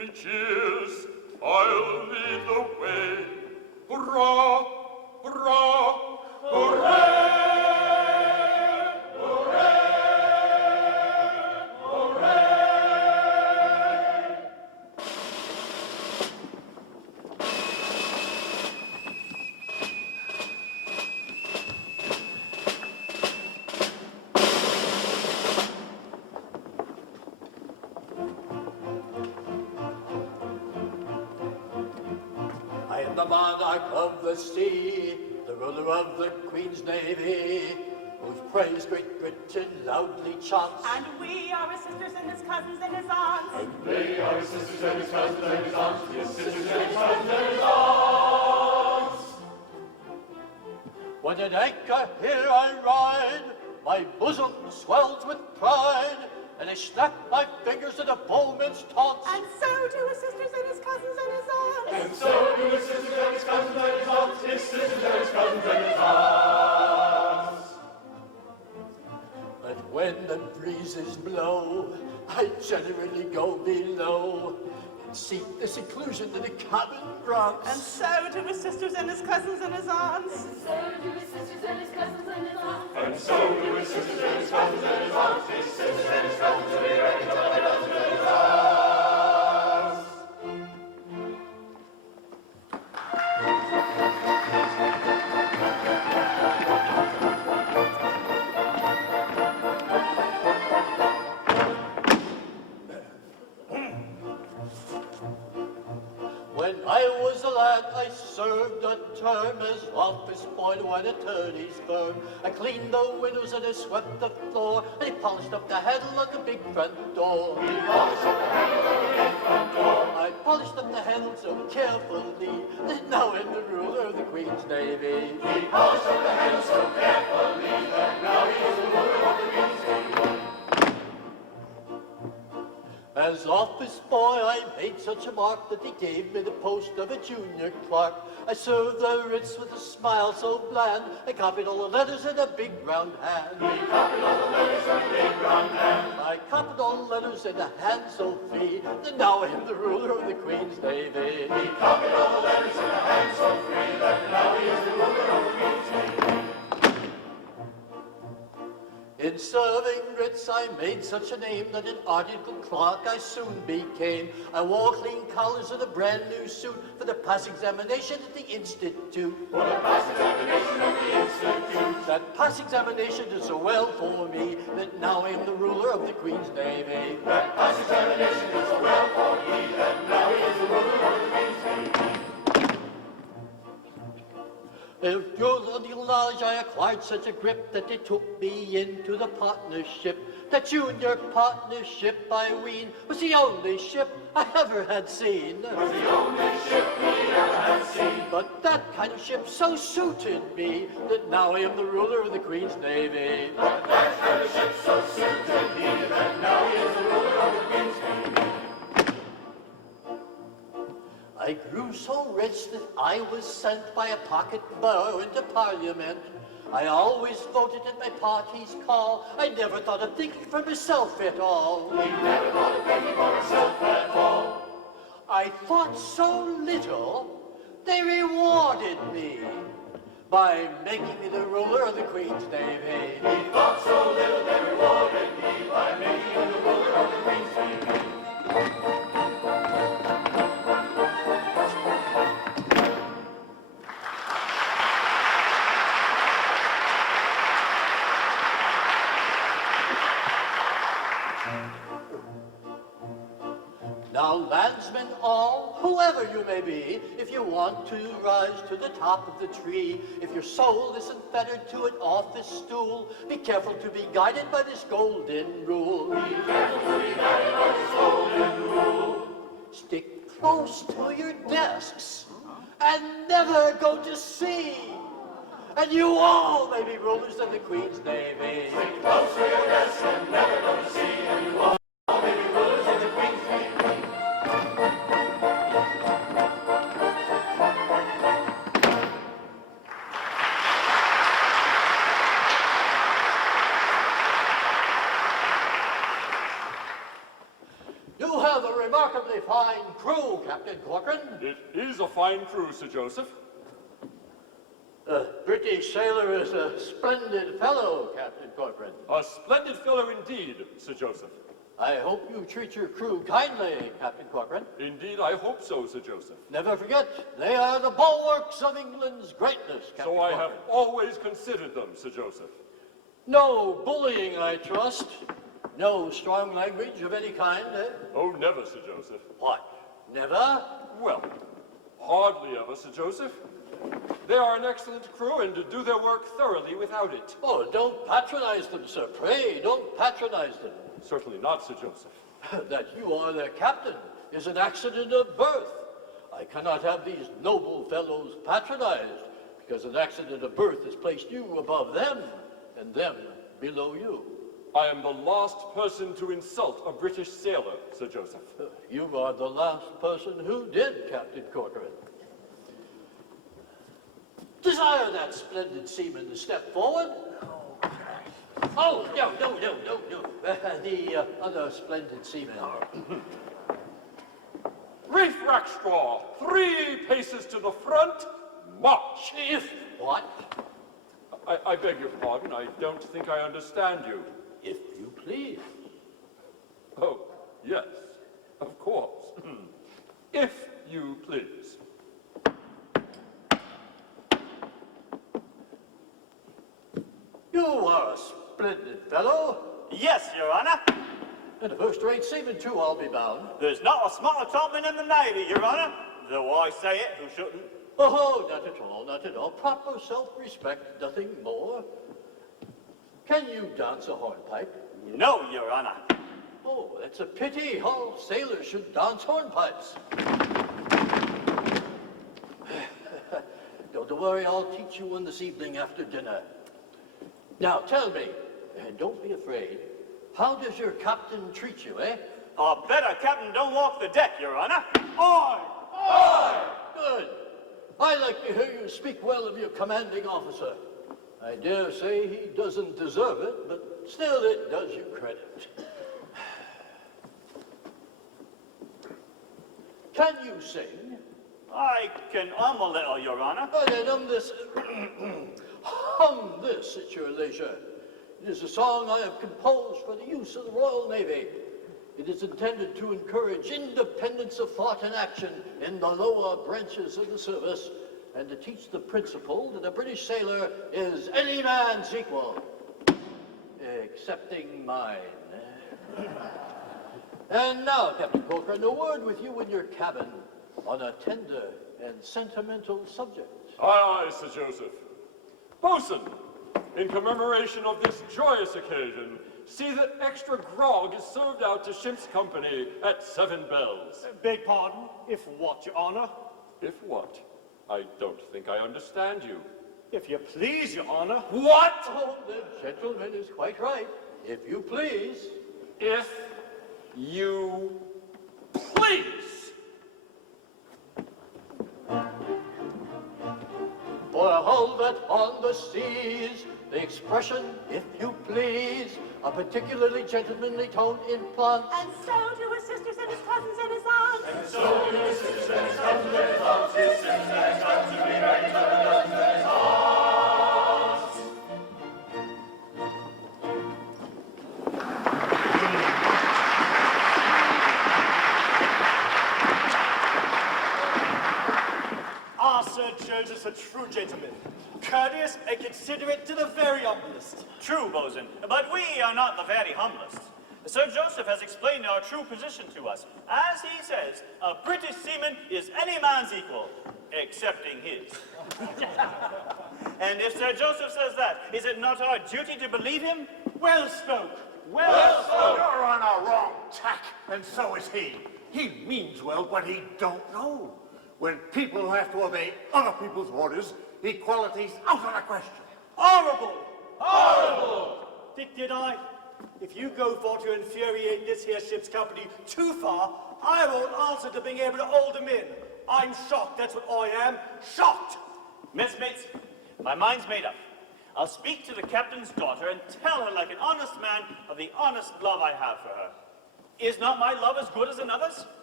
3 cheers, I'll lead the way. Hurrah, hurrah, hooray! I am the monarch of the sea, the ruler of the Queen's Navy, whose praise Great Britain loudly chants. And we are his sisters and his cousins and his aunts. They are his sisters and his cousins and his aunts, his sisters and his cousins and his aunts. When at anchor here I ride, my bosom swells with pride, and I snap my fingers at the bowman's taunts. And so do his sisters and his cousins and his aunts. And so do his sisters and his cousins and his aunts, his sisters and his cousins and his aunts. But when the breezes blow, I generally go below and seek the seclusion that a cabin grants. And so do his sisters and his cousins and his aunts. And so do his sisters and his cousins and his aunts. And so do his sisters and his cousins and his aunts, his sisters and his cousins and his aunts, and his aunts. When I was a lad, I served a term as office boy to an attorney's firm. I cleaned the windows and I swept the floor, and I polished up the handle on the big front door. I polished up the handle so carefully that now I'm the ruler of the Queen's Navy. He polished up the handle so carefully that now he is the ruler of the Queen's Navy. As office boy, I made such a mark that they gave me the post of a junior clerk. I served the writs with a smile so bland, I copied all the letters in a big round hand. He copied all the letters in a big round hand. I copied all the letters in a hand so free that now I am the ruler of the Queen's Navy. He copied all the letters in a hand so free that now he is the ruler of the Queen's Navy. In serving writs, I made such a name that an article clerk I soon became. I wore clean collars and a brand new suit for the pass examination at the Institute. For the pass examination at the Institute. That pass examination did so well for me that now I am the ruler of the Queen's Navy. That pass examination did so well for me that now he is the ruler of the Queen's Navy. Through the knowledge I acquired such a grip that they took me into the partnership. That junior partnership, I ween, was the only ship I ever had seen. Was the only ship he ever had seen. But that kind of ship so suited me that now I am the ruler of the Queen's Navy. But that kind of ship so suited me that now he is the ruler of the Queen's Navy. I grew so rich that I was sent by a pocket borough into Parliament. I always voted at my party's call. I never thought of thinking for myself at all. He never thought of thinking for himself at all. I thought so little, they rewarded me by making me the ruler of the Queen's Navy. He thought so little, they rewarded me by making him the ruler of the Queen's Navy. Now, landsmen all, whoever you may be, if you want to rise to the top of the tree, if your soul isn't fettered to an office stool, be careful to be guided by this golden rule. Be careful to be guided by this golden rule. Stick close to your desks and never go to sea. And you all may be rulers of the Queen's Navy. Stick close to your desk and never go to sea, and you all may be rulers of the Queen's Navy. You have a remarkable remarkably fine crew, Captain Corcoran. It is a fine crew, Sir Joseph. The British sailor is a splendid fellow, Captain Corcoran. A splendid fellow indeed, Sir Joseph. I hope you treat your crew kindly, Captain Corcoran. Indeed, I hope so, Sir Joseph. Never forget, they are the bulwarks of England's greatness, Captain So I Corcoran. have always considered them, Sir Joseph. No bullying, I trust. No strong language of any kind, eh? Oh, never, Sir Joseph. What? Never? Well, hardly ever, Sir Joseph. They are an excellent crew and do their work thoroughly without it. Oh, don't patronize them, sir. Pray, don't patronize them. Certainly not, Sir Joseph. That you are their captain is an accident of birth. I cannot have these noble fellows patronized, because an accident of birth has placed you above them, and them below you. I am the last person to insult a British sailor, Sir Joseph. You are the last person who did, Captain Corcoran. Desire that splendid seaman to step forward. Oh, no. The other splendid seaman. Reef Rackstraw, 3 paces to the front, march! If what? I beg your pardon, I don't think I understand you. If you please. Oh, yes, of course. If you please. You are a splendid fellow. Yes, Your Honor. And a first-rate seaman, too, I'll be bound. There's not a smarter topman in the Navy, Your Honor. Though I say it, who shouldn't. Oh, not at all, not at all. Proper self-respect, nothing more. Can you dance a hornpipe? No, Your Honor. Oh, that's a pity. All sailors should dance hornpipes. Don't worry, I'll teach you one this evening after dinner. Now, tell me, and don't be afraid, how does your captain treat you, eh? A better captain don't walk the deck, Your Honor. Good. I like to hear you speak well of your commanding officer. I dare say he doesn't deserve it, but still it does you credit. Can you sing? I can a little, Your Honor. Then hum this at your leisure. It is a song I have composed for the use of the Royal Navy. It is intended to encourage independence of thought and action in the lower branches of the service, and to teach the principle that a British sailor is any man's equal, excepting mine. And now, Captain Corcoran, a word with you in your cabin on a tender and sentimental subject. Aye, aye, Sir Joseph. Bosun, in commemoration of this joyous occasion, see that extra grog is served out to ship's company at 7 bells. Beg pardon, if what, Your Honor? If what? I don't think I understand you. If you please, Your Honor. What? Oh, the gentleman is quite right. If you please. If you please. For a hull that on the seas, the expression, if you please, a particularly gentlemanly tone implants. And so do his sisters and his cousins and his aunts. And so do his sisters and his cousins and his aunts, his sisters and his cousins, to be married to the cousins and his aunts. Sir Joseph's a true gentleman, courteous and considerate to the very humblest. True, Bosun, but we are not the very humblest. Sir Joseph has explained our true position to us. As he says, a British seaman is any man's equal, excepting his. And if Sir Joseph says that, is it not our duty to believe him? Well spoke. Well spoke. You're on a wrong tack, and so is he. He means well, but he don't know. When people have to obey other people's orders, equality's out of the question. Horrible! Horrible! Did I? If you go for to infuriate this here ship's company too far, I won't answer to being able to hold them in. I'm shocked, that's what I am. Shocked! Messmates, my mind's made up. I'll speak to the captain's daughter and tell her like an honest man of the honest love I have for her. Is not my love as good as another's?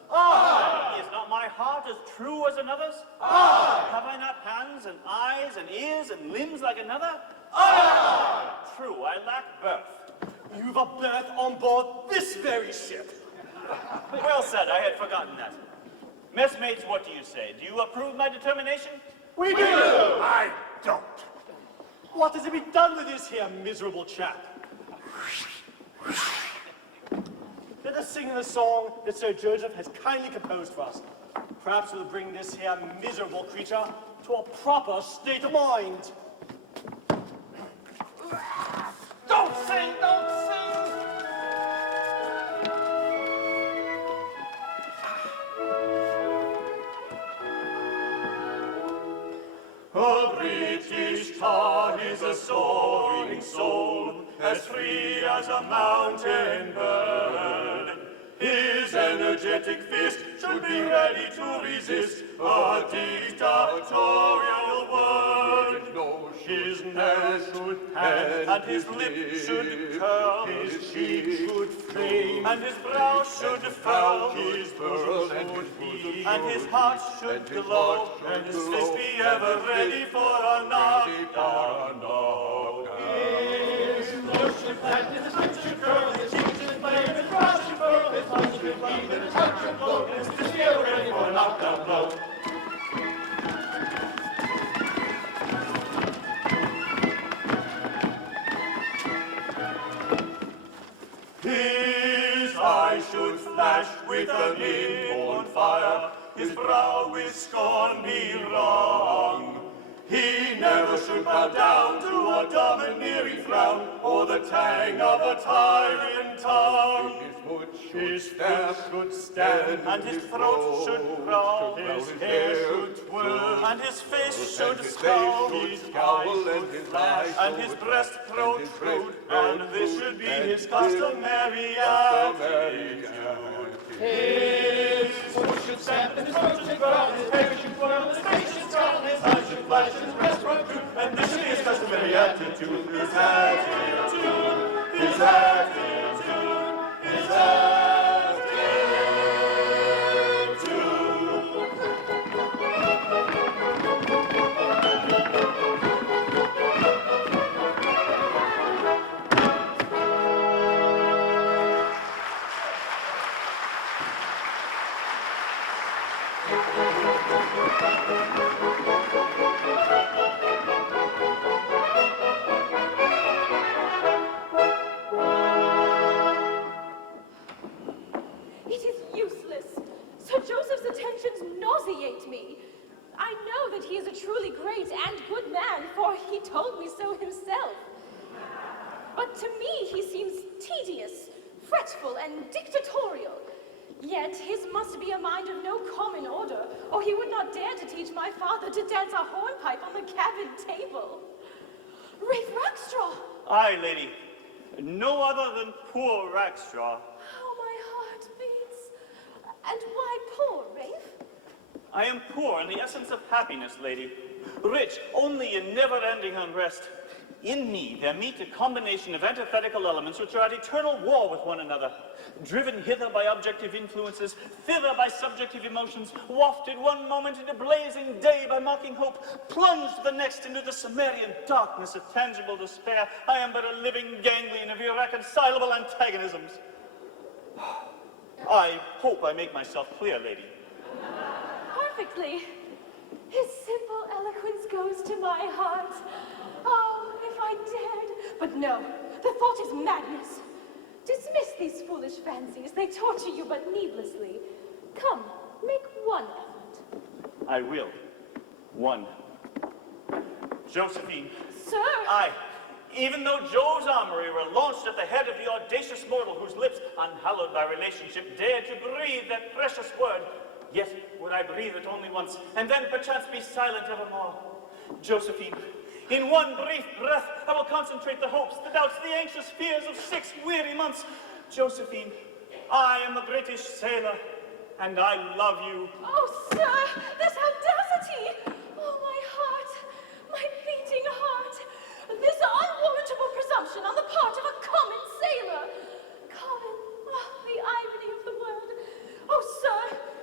Aye! Is not my heart as true as another's? Aye! Have I not hands and eyes and ears and limbs like another? Aye! True, I lack birth. You've a berth on board this very ship. Well said, I had forgotten that. Messmates, what do you say? Do you approve my determination? We do! I don't. What is to be done with this here miserable chap? Let us sing the song that Sir Joseph has kindly composed for us. Perhaps we'll bring this here miserable creature to a proper state of mind. Don't sing, don't sing! A British tar is a soaring soul, as free as a mountain bird. His energetic fist should be ready to resist a dictatorial word. His nose should pant, and his lip should curl, his cheek should flame, and his brow should furl, his bosom should heave, and his heart should glow, and his fist be ever ready for a knock. His nose should pant, his lip should curl, his cheek should flame, his brow should furl, his heart should heave, and his heart should glow, and his fist be ever ready for a knockdown blow. His eyes should flash with an inborn fire, his brow with scorn be wrong. He never should bow down to a domineering frown, or the tang of a tyrant tongue. His foot should stand, and his throat should growl, his hair should twirl, and his face should scowl, his eyes should flash, and his breast protrude, and this should be his customary attitude. His foot should stand, and his throat should growl, his hair should twirl, his face should scowl, his eyes should flash, and his breast protrude, and this should be his customary attitude. His attitude, his attitude, his attitude. It is useless. Sir Joseph's attentions nauseate me. I know that he is a truly great and good man, for he told me so himself. But to me he seems tedious, fretful, and dictatorial. Yet his must be a mind of no common order, or he would not dare to teach my father to dance a hornpipe on the cabin table. Rafe Rackstraw! Aye, lady. No other than poor Rackstraw. How my heart beats. And why poor, Rafe? I am poor in the essence of happiness, lady. Rich only in never-ending unrest. In me there meet a combination of antithetical elements which are at eternal war with one another. Driven hither by objective influences, thither by subjective emotions, wafted one moment into blazing day by mocking hope, plunged the next into the Sumerian darkness of tangible despair, I am but a living ganglion of irreconcilable antagonisms. I hope I make myself clear, lady. Perfectly. His simple eloquence goes to my heart. Oh, if I dared. But no, the thought is madness. Dismiss these foolish fancies. They torture you but needlessly. Come, make one effort. I will. One. Josephine. Sir! Aye. Even though Jove's armory were launched at the head of the audacious mortal whose lips, unhallowed by relationship, dared to breathe that precious word, yet would I breathe it only once, and then perchance be silent evermore. Josephine, in one brief breath, I will concentrate the hopes, the doubts, the anxious fears of 6 weary months. Josephine, I am a British sailor, and I love you. Oh, sir, this audacity! Oh, my heart, my beating heart! This unwarrantable presumption on the part of a common sailor! Common, oh, the irony of the word! Oh, sir,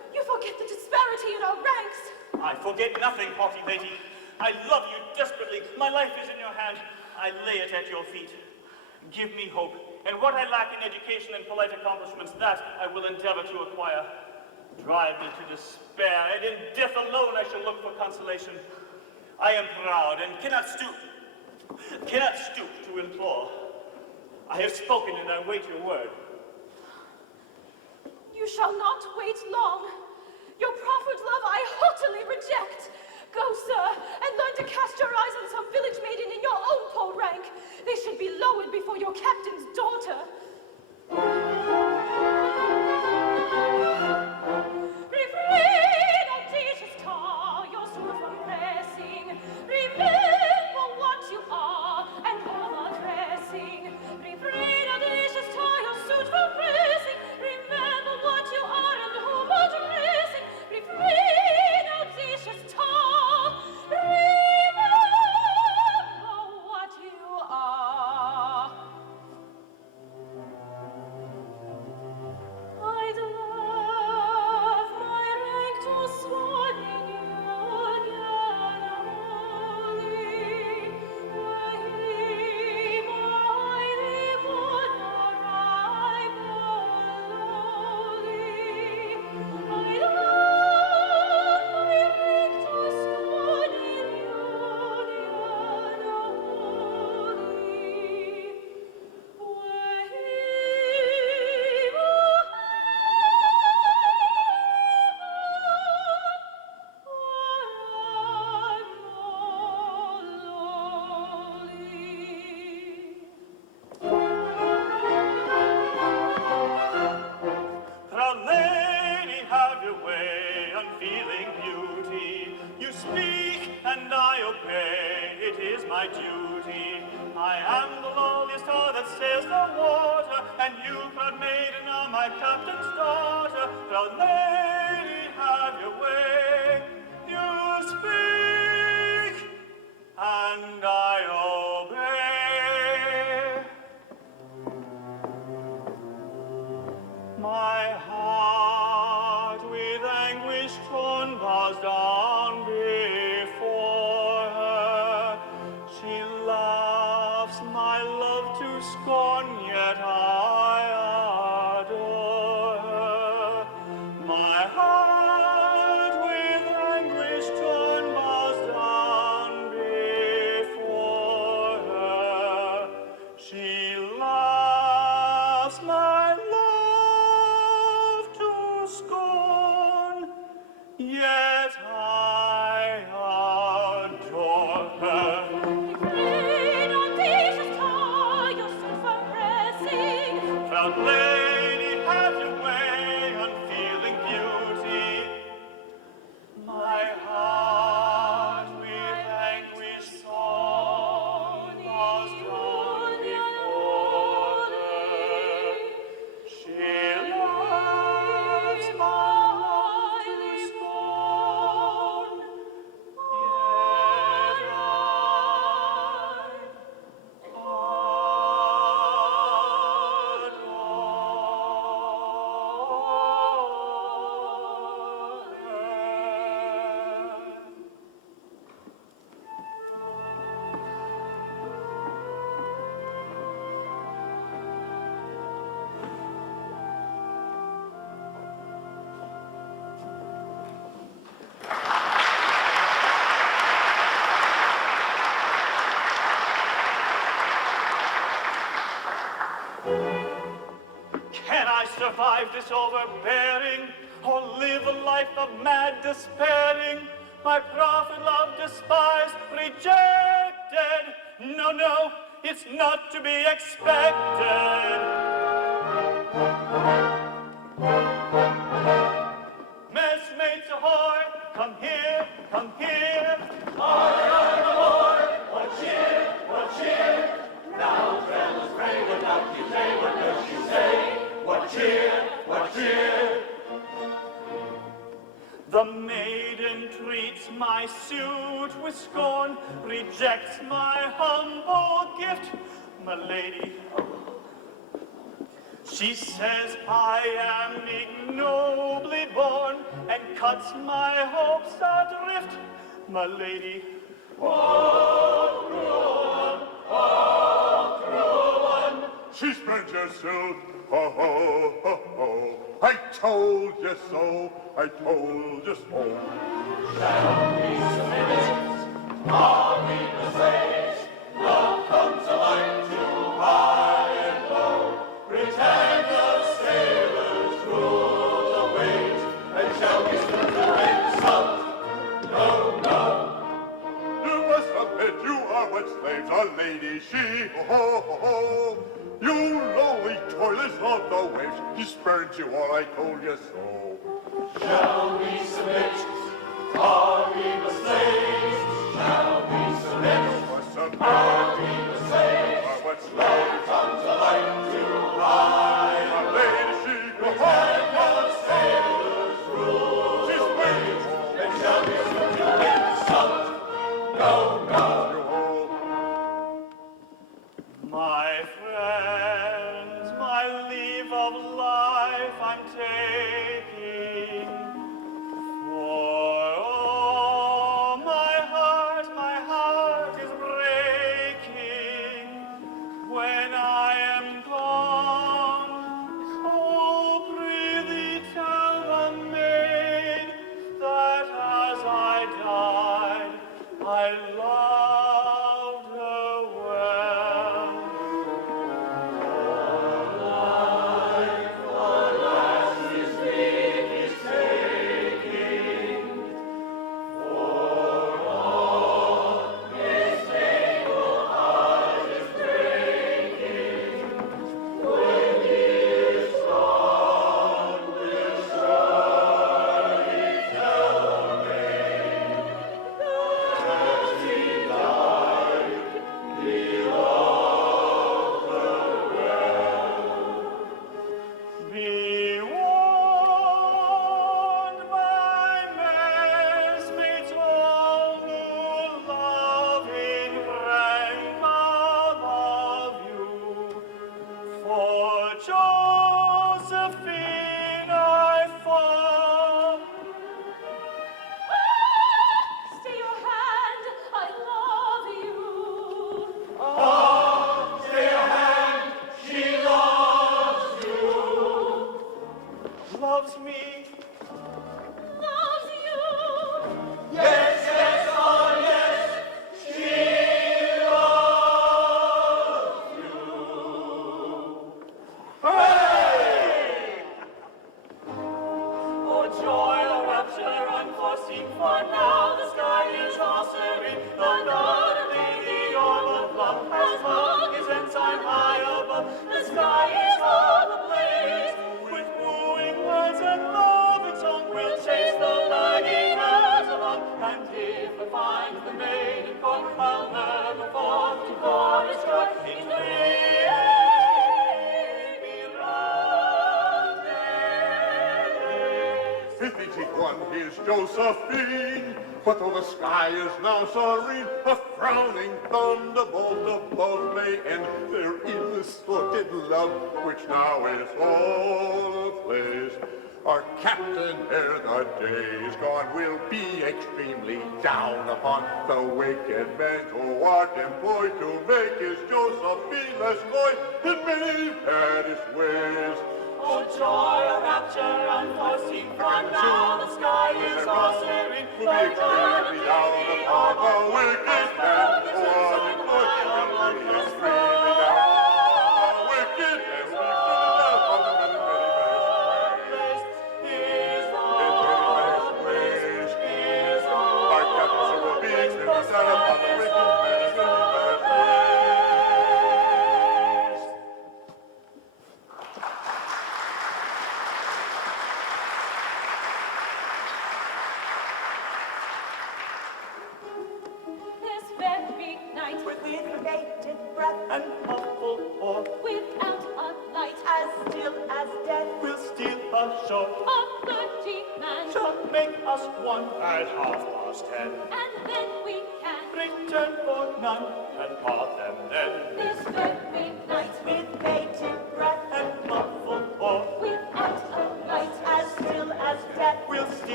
Forget nothing, haughty lady. I love you desperately. My life is in your hand. I lay it at your feet. Give me hope, and what I lack in education and polite accomplishments, that I will endeavor to acquire. Drive me to despair, and in death alone I shall look for consolation. I am proud and cannot stoop to implore. I have spoken, and I wait your word. You shall not wait long. Your proffered love I haughtily reject. Go, sir, and learn to cast your eyes on some village maiden in your own poor rank. They should be lowered before your captain's daughter. Refrain, audacious tar, your sword from pressing. Remember what you are, and all addressing. Refrain, audacious tar, your sword from pressing. Remember what you are, and whom addressing. Refrain, audacious tar. Survive this overbearing, or live a life of mad despairing? My prophet love despised, rejected. No, no, it's not to be expected. Messmates ahoy, come here, come here. I'm aboard, what cheer, now fellas pray, what doth you say, what does she say? What cheer? The maiden treats my suit with scorn, rejects my humble gift. My lady, She says I am ignobly born and cuts my hopes adrift, my lady. She spreads herself, ho, ho, ho, ho. I told you so, I told you so. You must admit you are what slaves are, lady. She, ho, ho, ho, ho. You lowly toilers of the waves. She spurns you all, I told you so. Shall we submit? Are we the slaves? Shall we submit? What's up? Are we the slaves? Are what slaves? Come to light to ride. My lady, she, ho, ho, Your sailors rule. she spurns you all, And shall we submit insult? No, no. you all. My friends, my leave of life I'm taking. For oh, my heart is breaking when I am gone. Oh, prithee tell the maid that as I died, I loved her well. Be warned, my messmates, all who love in rank above you. For Josephine I fall. Stay your hand, I love you. Loves me. Loves you. Yes, yes, oh yes. She loves you. Oh, joy, the rapture unforeseen, for now the sky is all serene. The God of day, the orb of love, has hung his ensign high above. The sky is all ablaze with wooing words and love and song. We'll chase the lagging hours along, and if I find the maiden caught, I'll never forth to God is joy in baby days. He thinks he's won his Josephine, but though the sky is now serene, a frowning thunderbolt above may end their ill-assorted love, which now is all ablaze. Our captain, ere the day is gone, will be extremely down upon the wicked men who are employed to make his Josephine less loyal in many various ways. Oh, joy, a rapture unforeseen, for now the sky is all serene. Will be extremely down upon the wicked men who are employed to make his extremely down. The wicked men will be extremely down upon the many, many, our captain will be extremely down upon the wicked men. This very night, With bated breath and puffle or without a light, as still as death, will steal ashore. a clergyman, Shall make us one at 10:30. and then we can. Return for none and part them then. This very night, With bated breath and muffled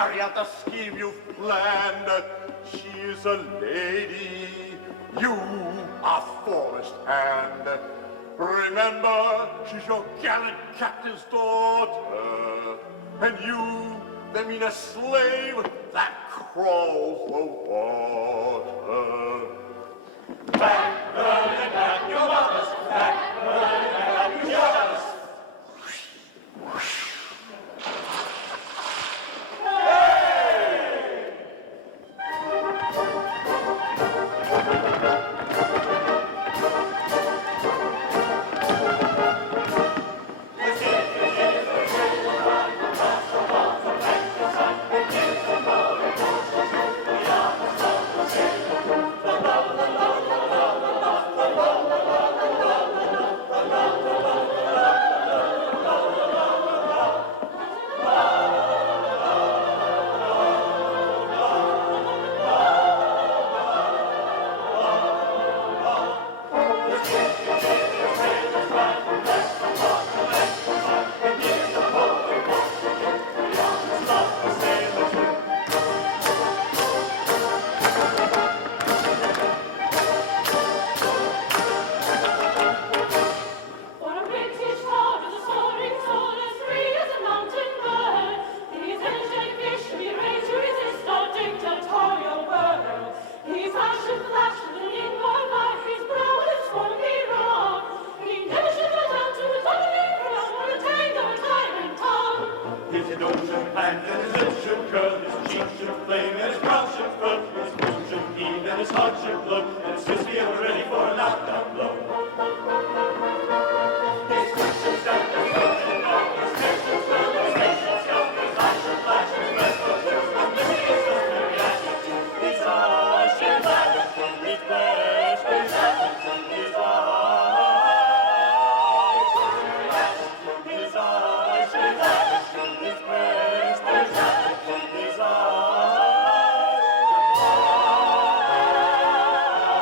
carry out the scheme you've planned. She is a lady, you are forest hand. Remember, she's your gallant captain's daughter, and you, they mean a slave that crawls the water. Back, Merlin, back, you want us. Back, Merlin, back, you want us. For a British lord is a soaring soul as free as a mountain bird. He's energetic fish, be ready to resist our dictatorial world. His eyes should flash with an inward light, his brow lips won't be wrong. He never should go down to his only crown or attain the tyrant tongue. His nose should hang and his lips should curl, his cheeks should flame and his brow should furl, his bosom should heave and his heart should glow, and his fist be ever ready for a knockdown blow. His foot should stamp, his foot should walk, his head should swell, his face should scout, his eyes should flash, his breast should show, and this is his very attitude. His eyes should flash, his breast should show, his eyes should flash, his eyes should flash, his breast should show, his eyes should flash.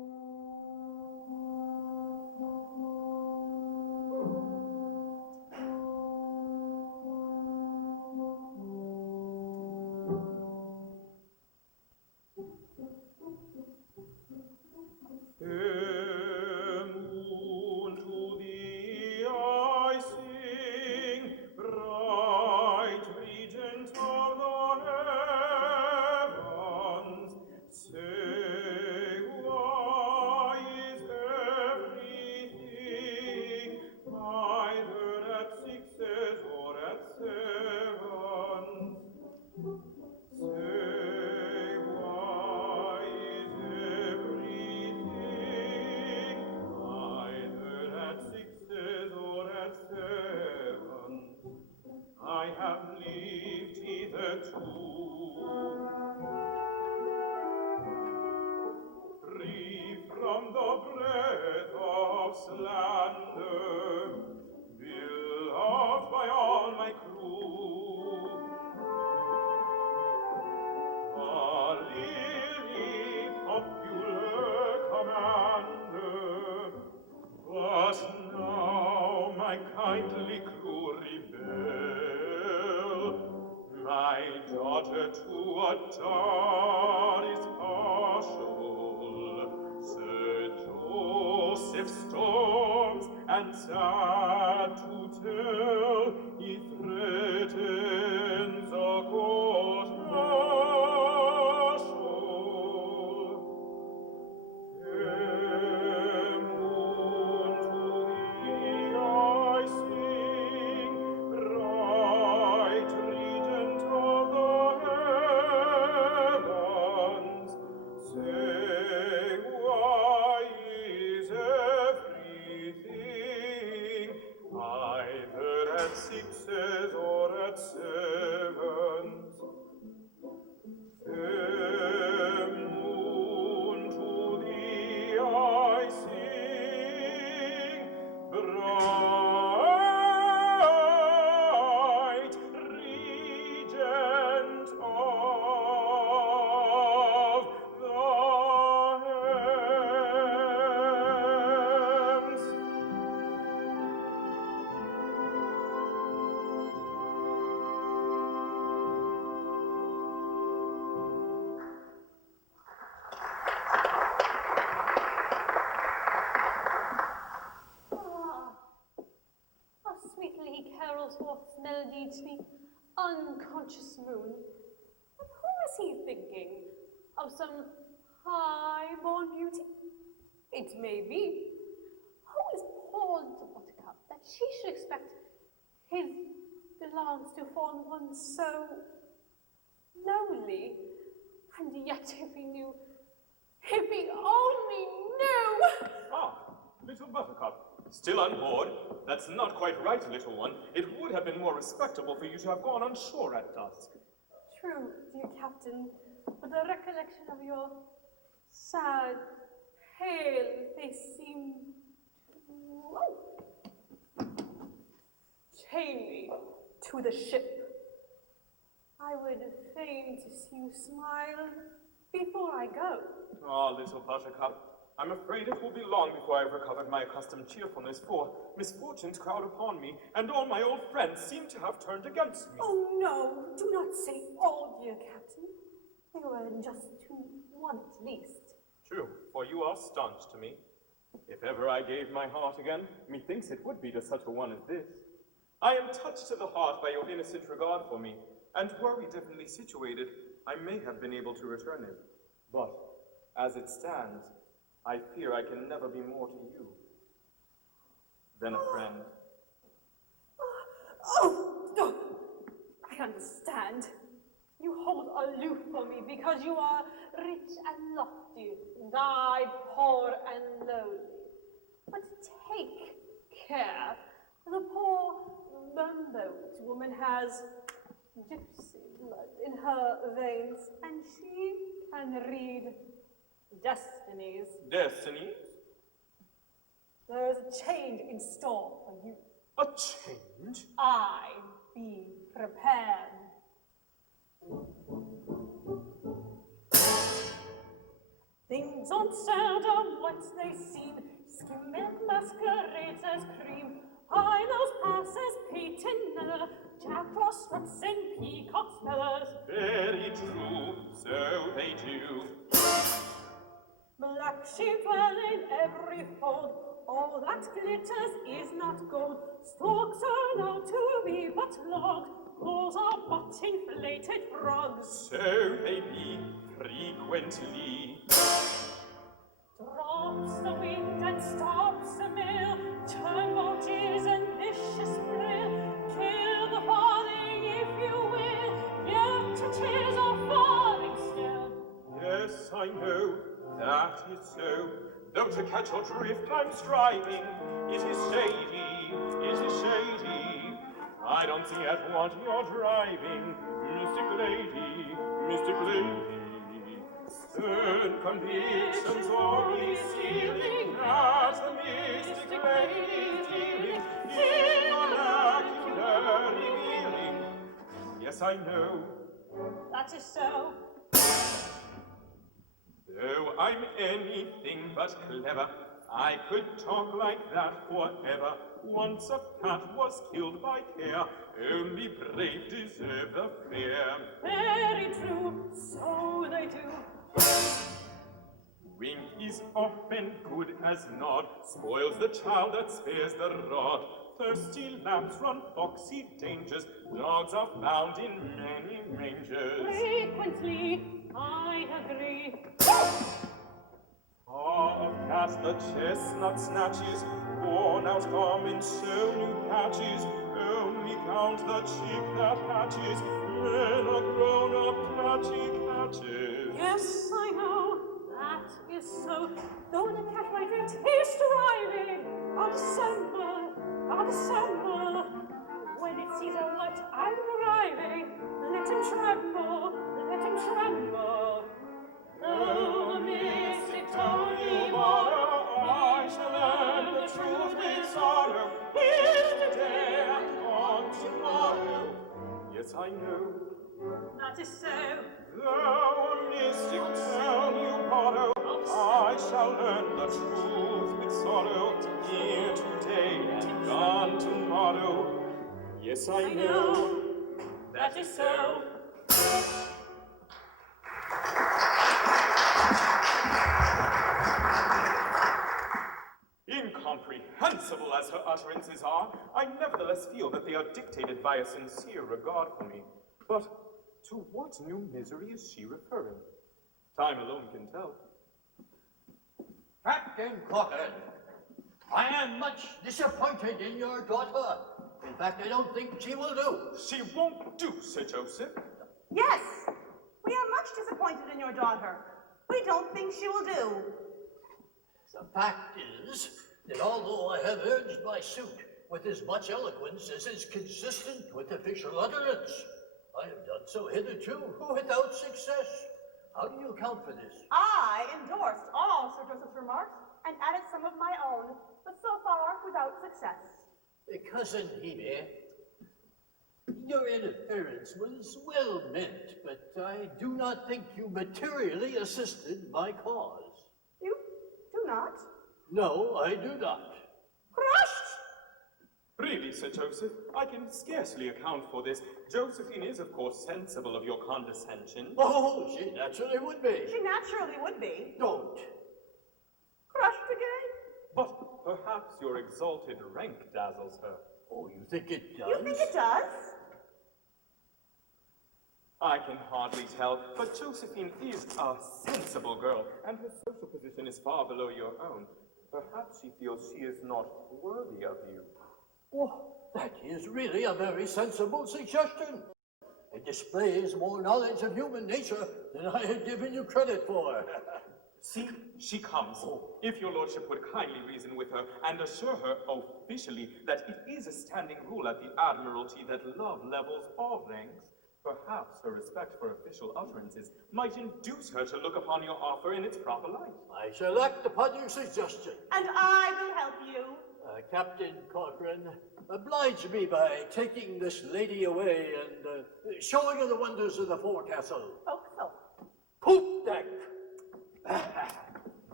Moon, to thee I sing, bright regent of the heavens. Say, why is everything either at sixes or at sevens? Say, why is everything either at sixes or at sevens? I have lived hitherto free from the breath of slander, beloved by all my crew. A lily popular commander, but now my kindly crew rebel. My daughter to a dar is partial. Sir Joseph storms, and sad to tell, he threatens a court martial. Fair moon, to thee I sing, bright regent of the heavens. Say, why is everything either at sixes or at sevens? Fair moon, to thee I sing, bright regent of the heavens. How sweetly he carols forth his melody to the unconscious moon. Of whom is he thinking? Of some high-born beauty? It may be. Who is poor little Buttercup that she should expect his glance to fall on one so lowly? And yet if he only knew! Ah, little Buttercup, still on board? That's not quite right, little one. It would have been more respectable for you to have gone on shore at dusk. True, dear Captain, but the recollection of your sad, pale face seemed to chain me to the ship. I would fain to see you smile before I go. Ah, little Buttercup, I'm afraid it will be long before I've recovered my accustomed cheerfulness, for misfortunes crowd upon me, and all my old friends seem to have turned against me. Oh no, do not say all, dear Captain. They were just to one at least. True, for you are staunch to me. If ever I gave my heart again, methinks it would be to such a one as this. I am touched to the heart by your innocent regard for me, and were we differently situated, I may have been able to return it. But, as it stands, I fear I can never be more to you than a friend. Oh, I understand. You hold aloof from me because you are rich and lofty, and I poor and lowly. But take care. The poor bumboat woman has gypsy blood in her veins, and she can read destinies. Destinies? There is a change in store for you. A change? Be prepared. Think Songs und seldom once they seen, skimming masquerades as cream. Highlows passes patina, jackdaws struts and peacocks feathers. Very true, so they do. Black sheep dwell in every fold, all that glitters is not gold. Storks are known to be but logged, bulls are but inflated frogs. So they be frequently. Drops the wind and stops the mill, turnboat is a vicious thrill. Kill the falling if you will, yet it is a falling still. Yes, I know, that is so. Though to catch your drift I'm striving, it is shady, it is shady. I don't see at what you're driving, mystic lady, stern convictions are resealing as the mystic lady's dealing in oracular revealing. Yes, I know. That is so. Though I'm anything but clever, I could talk like that forever. Once a cat was killed by care, only brave deserve the fear. Very true, so they do. Wink is often good as nod, spoils the child that spares the rod. Thirsty lambs run foxy dangers, dogs are found in many mangers. Frequently, I agree. Of cats the chestnut snatches, worn out garments sewn new patches, only count the chick that hatches, men are grown up catches. Yes, I know, that is so. Though the cat might drift, he's striving. December, when it sees a light, I'm arriving. Let him tremble, let him tremble. Oh, the mystic Tony Morrow, I shall learn the truth with sorrow. Here today and gone tomorrow. Yes, I know. that is so. Though a mystic tell you borrow, I shall learn the truth with sorrow. Here today and gone tomorrow. Yes, I know. That is so. Incomprehensible as her utterances are, I nevertheless feel that they are dictated by a sincere regard for me. But to what new misery is she referring? Time alone can tell. Captain Corcoran, I am much disappointed in your daughter. In fact, I don't think she will do. She won't do, Sir Joseph. Yes, we are much disappointed in your daughter. We don't think she will do. The fact is that although I have urged my suit with as much eloquence as is consistent with official utterance, I have done so hitherto without success. How do you account for this? I endorsed all Sir Joseph's remarks and added some of my own, but so far without success. Cousin Hebe, your interference was well meant, but I do not think you materially assisted my cause. You do not? No, I do not. Crushed! Really, Sir Joseph, I can scarcely account for this. Josephine is, of course, sensible of your condescension. Oh, she naturally would be. She naturally would be. Don't. Crushed again? But perhaps your exalted rank dazzles her. Oh, you think it does? You think it does? I can hardly tell, but Josephine is a sensible girl, and her social position is far below your own. Perhaps she feels she is not worthy of you. Oh, that is really a very sensible suggestion. It displays more knowledge of human nature than I had given you credit for. See, she comes. If your lordship would kindly reason with her and assure her officially that it is a standing rule at the Admiralty that love levels all ranks, perhaps her respect for official utterances might induce her to look upon your offer in its proper light. I shall act upon your suggestion. And I will help you. Captain Corcoran, oblige me by taking this lady away and showing her the wonders of the forecastle. Forecastle. Poop deck!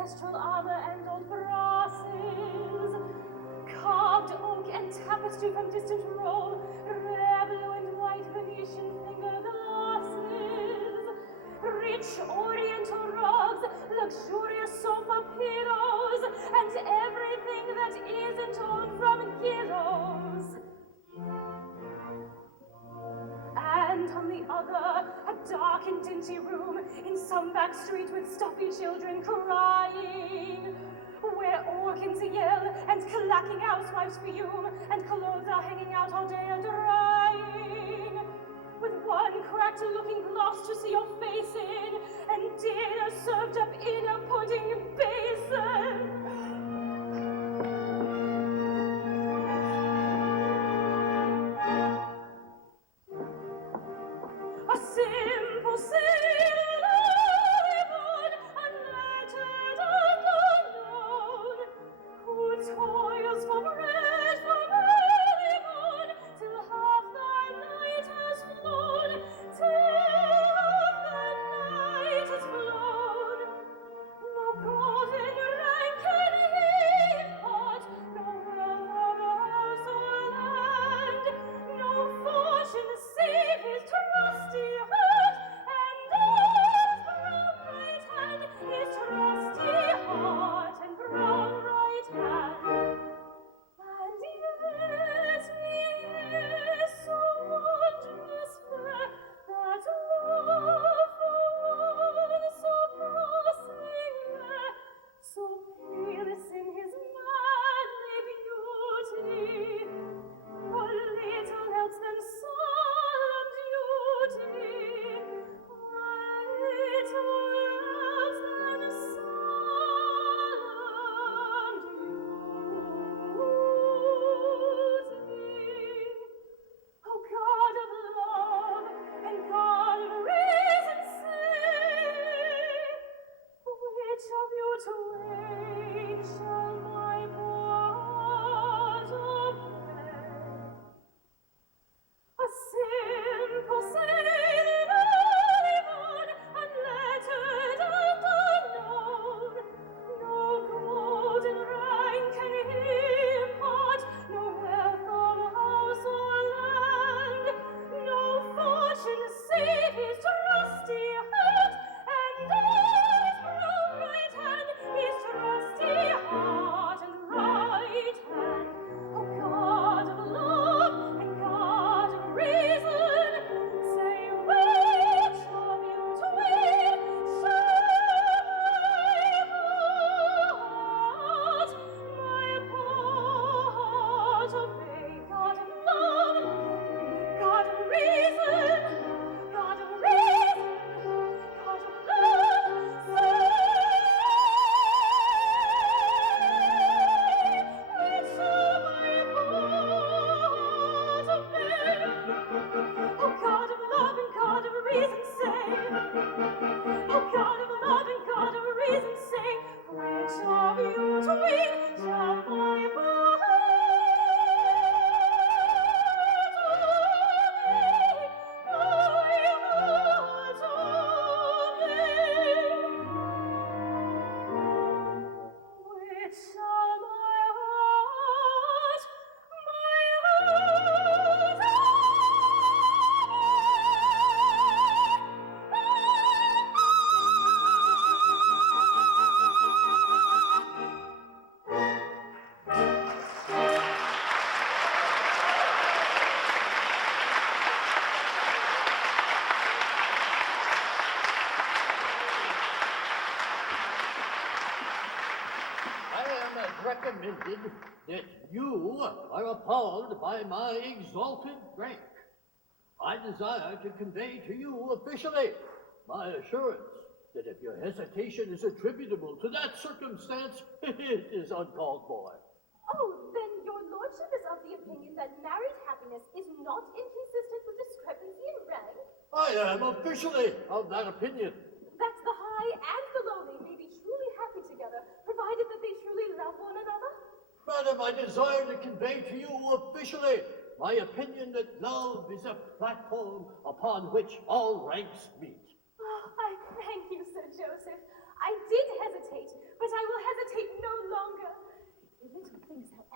ancestral armor and old brasses, carved oak and tapestry from distant Rome, rare blue and white Venetian finger glasses, rich oriental rugs, luxurious sofa pillows, and everything that isn't torn from Gillows. And on the other, a dark and dingy room in some back street with stuffy children crying, where organs yell and clacking housewives fume, and clothes are hanging out all day and drying, with one cracked-looking glass to see your face in, and dinner served up in a pudding basin. A simple sailor living, unlettered and unknown, who toils for bread from early morn till half the night has flown, No God in rank can he impart, no wealth of house or land, no fortune save his trusty heart, and arms from right hand, his trusty heart and from right hand. And yet he is so wondrous fair, that love for one so passing rare, so peerless in his manly beauty, for little else than solemn duty, little else than solemn duty. O God of love and God of reason, say, which of you twain shall my part obey? A simple sailor living, unlettered and unknown, no golden rank can he impart, no wealth of house or land, no fortune save his trusty heart, and eyes from right hand, his trusty heart and right hand. O God of love and God of reason, say which of you twain shall my part obey? God of love, God of reason, God of reason, God of love, say which shall my part obey? O God of love and God of reason, say, O God of love and God of reason, say, which of you twain shall my part obey? My heart obey. Which shall my heart I am recommended that you are appalled by my exalted rank. I desire to convey to you officially my assurance that if your hesitation is attributable to that circumstance, it is uncalled for. Oh, then your lordship is of the opinion that married happiness is not inconsistent with discrepancy in rank? I am officially of that opinion. That the high and the lowly may be truly happy together, provided that they truly love one another? Madam, I desire to convey to you officially my opinion that love is a platform upon which all ranks meet. Oh, I thank you, Sir Joseph. I did hesitate, but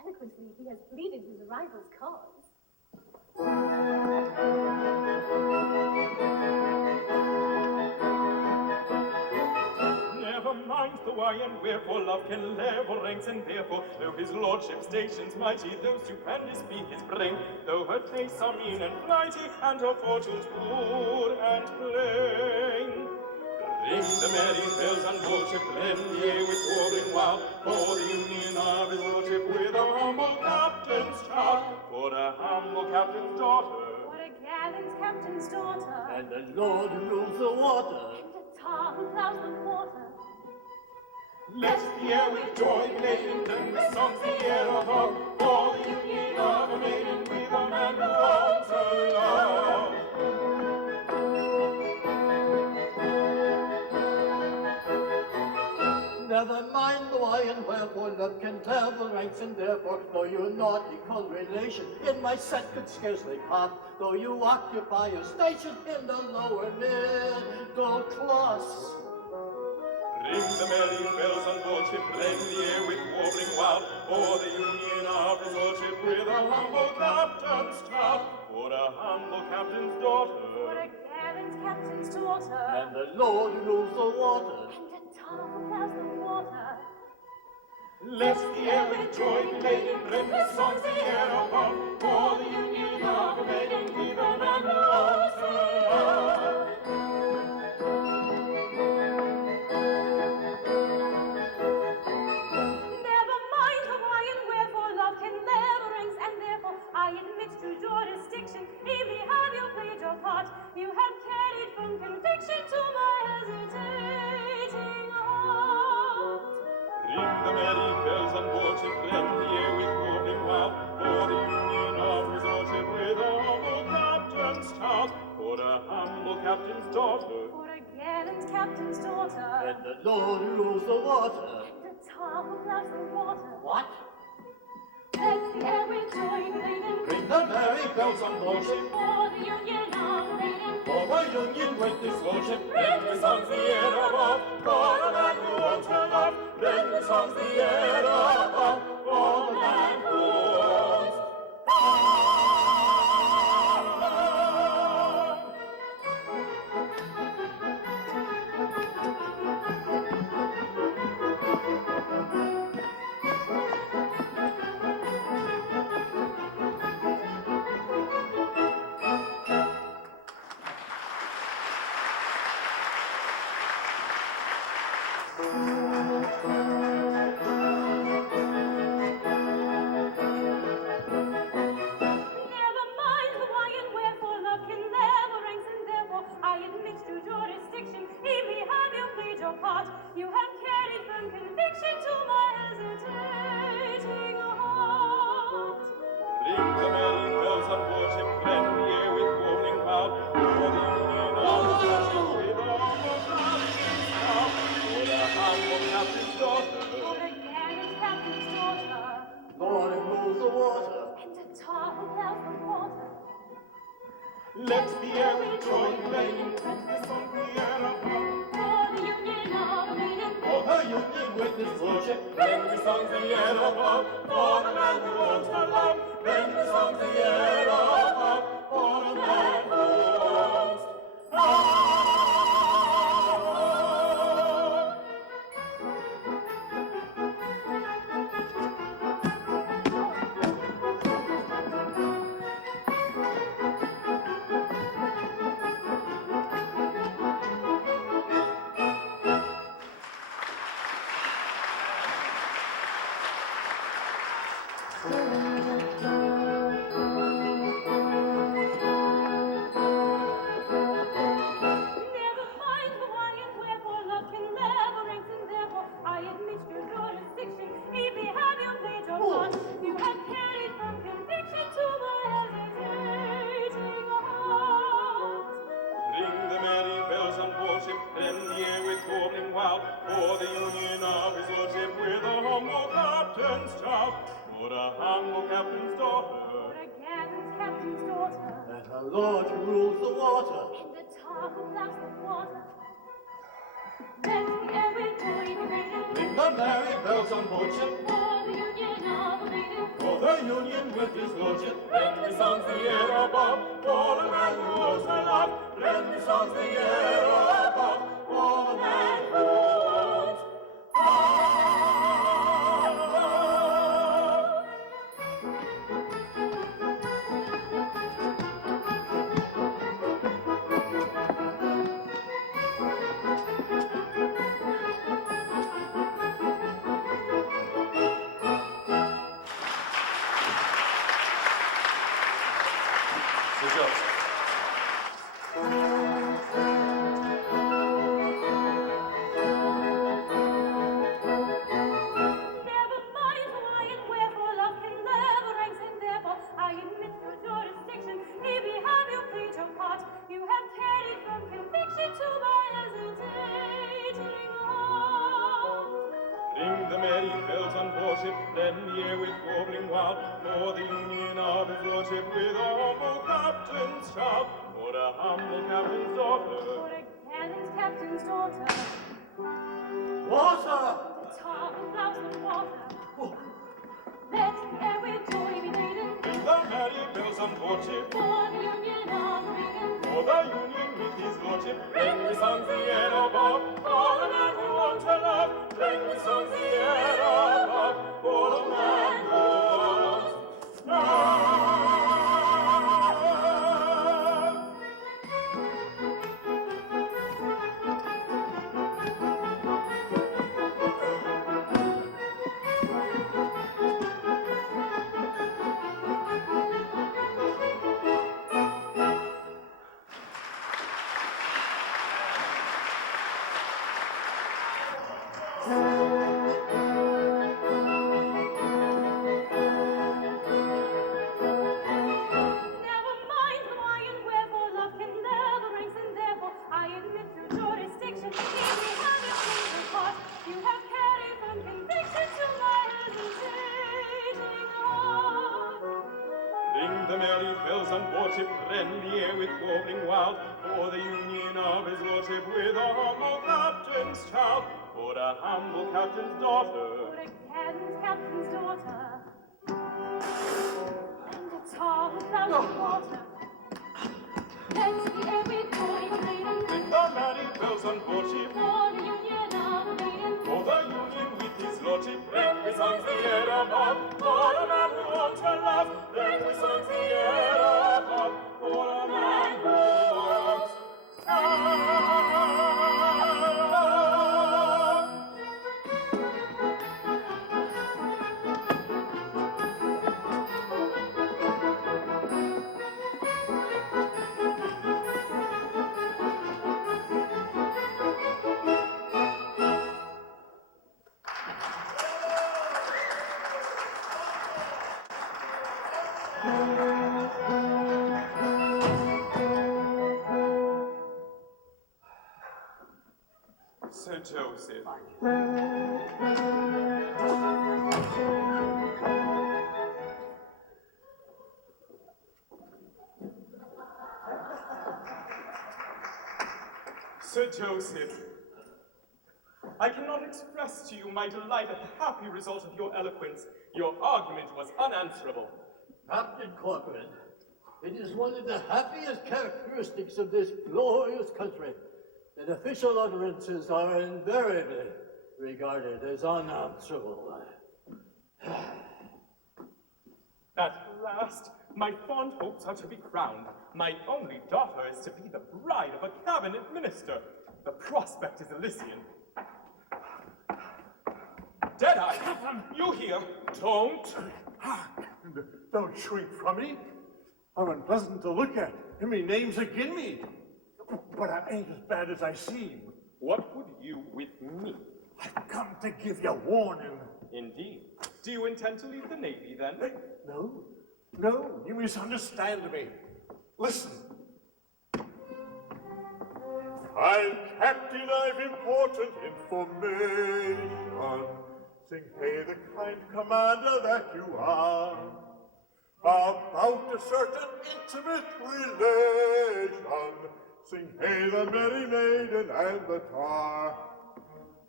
eloquently he has pleaded his rival's cause. Never mind the why and wherefore, love can level ranks, and therefore, though his lordship's station's mighty, though stupendous be his brain, though her tastes are mean and flighty, and her fortunes poor and plain. Ring the merry bells and worship, blend the air with warbling wild, for the union of his lordship with a humble captain's child, for a humble captain's daughter, What a gallant captain's daughter, And the Lord who rules the water. and the tar who plows the water. let the air with joy be laden, and with songs the air of love, for the union of a maiden with a man who owns her love. Never mind the why and wherefore, love can tell the ranks, and therefore, though you're not equal relation, in my set could scarcely part, though you occupy your station in the lower middle class. Ring the merry bells and worship, blend the air with warbling wild, for the union of his lordship with a humble captain's child, for a humble captain's What daughter, a gallant captain's daughter, And the Lord who rules the water. and the tar who plows the water. let the air with joy be laden, rend with songs the air above, for the union of a maiden with a man who owns her love. Never mind the why and wherefore, love can level ranks, and therefore I admit to jurisdiction. If we have you played your part, you have carried from conviction to my hesitating heart. Ring the merry bells and worship, blend the air with warbling wild, for the union of his lordship with a humble captain's child, for a humble captain's daughter, For a gallant captain's daughter, And the Lord who rules the water. and the tar who plows the water. What? Let the air with joy be laden, Ring the merry bells and worship, for the union of a maiden. for the union with his lordship, ring the songs the air above, for a man who owns her love, ring the songs the air above, for the man who owns her love. Never mind the why and wherefore, love can level ranks, and therefore I admit to jurisdiction. If we have you played your part, you have carried from conviction to my hesitating heart. Ring the merry bells and worship, blend the air with warbling wild, for the union of his lordship with a humble captain's child, for a humble captain's daughter. For a gallant captain's daughter, Lord who rules the water. and the tar who plows the water. Let the air with joy be laden, rend the songs the air above, For the union of a maiden, for her union with his lordship, ring the songs the air above, for the man who owns her love, ring the songs the air above, for the man who owns her love. never mind the why and wherefore, love can level ranks, and therefore I admit to jurisdiction. If we have you played your part, you have carried from conviction to my hesitating heart. Ring the merry bells and worship, blend the air with warbling wild, for the union of his lordship with a humble captain's child, for a humble captain's daughter. For a gallant captain's daughter, And the Lord who rules the water. and the tar who plows the water. Let the air with joy be Ring the merry bells on board ship, For the union of a maiden. for the union with his lordship. Lend me songs the air above, for the man who owes her love. Lend me songs the air above, for the man who owes her love. Sir Joseph. Never mind why and wherefore love can never ranks, and therefore I admit through jurisdiction, if ye have you played your part, you have carried from conviction to my hesitating heart. Ring the merry bells on board ship, then the air with warbling wild, for the union of his lordship with a humble captain's child, for a humble captain's daughter. For a gallant captain's daughter, Water! the tar and flouse of water. Let the air with joy be laden, Ring the merry bells on board ship, for the union of a maiden. for the union with his lordship. Ring the songs the air above, for the man who owns her love. Ring the songs the air above, for the man who owns her love. Never mind the why and wherefore love can never ranks, and therefore I admit through jurisdiction, if ye have your played your part, you have carried from conviction to my hesitating heart. Ring the merry bells on board ship, rend the air with warbling wild, for the union of his lordship with a humble captain's child, for a humble captain's daughter. For a gallant captain's daughter, and a tall flouse of water. Let the air with joy be laden, Ring the merry bells on board ship, for the union of a maiden. for the union with his lordship. Ring the songs the air above, for the man who owns her love. Ring the songs the air above, for the man who owns her love. Sir Joseph. Sir Joseph, I cannot express to you my delight at the happy result of your eloquence. Your argument was unanswerable. Captain Corcoran, it is one of the happiest characteristics of this glorious country that official utterances are invariably regarded as unanswerable. At last, my fond hopes are to be crowned. My only daughter is to be the bride of a cabinet minister. The prospect is Elysian. Deadeye, you here? Don't. Don't shrink from me. I'm unpleasant to look at, and me name's agin me. But I ain't as bad as I seem. What would you with me? I've come to give you warning. Indeed. Do you intend to leave the Navy, then? No, you misunderstand me. Listen. I'm captain, I've important information. Sing hey the kind commander that you are, about a certain intimate relation. Sing hey the merry maiden and the tar.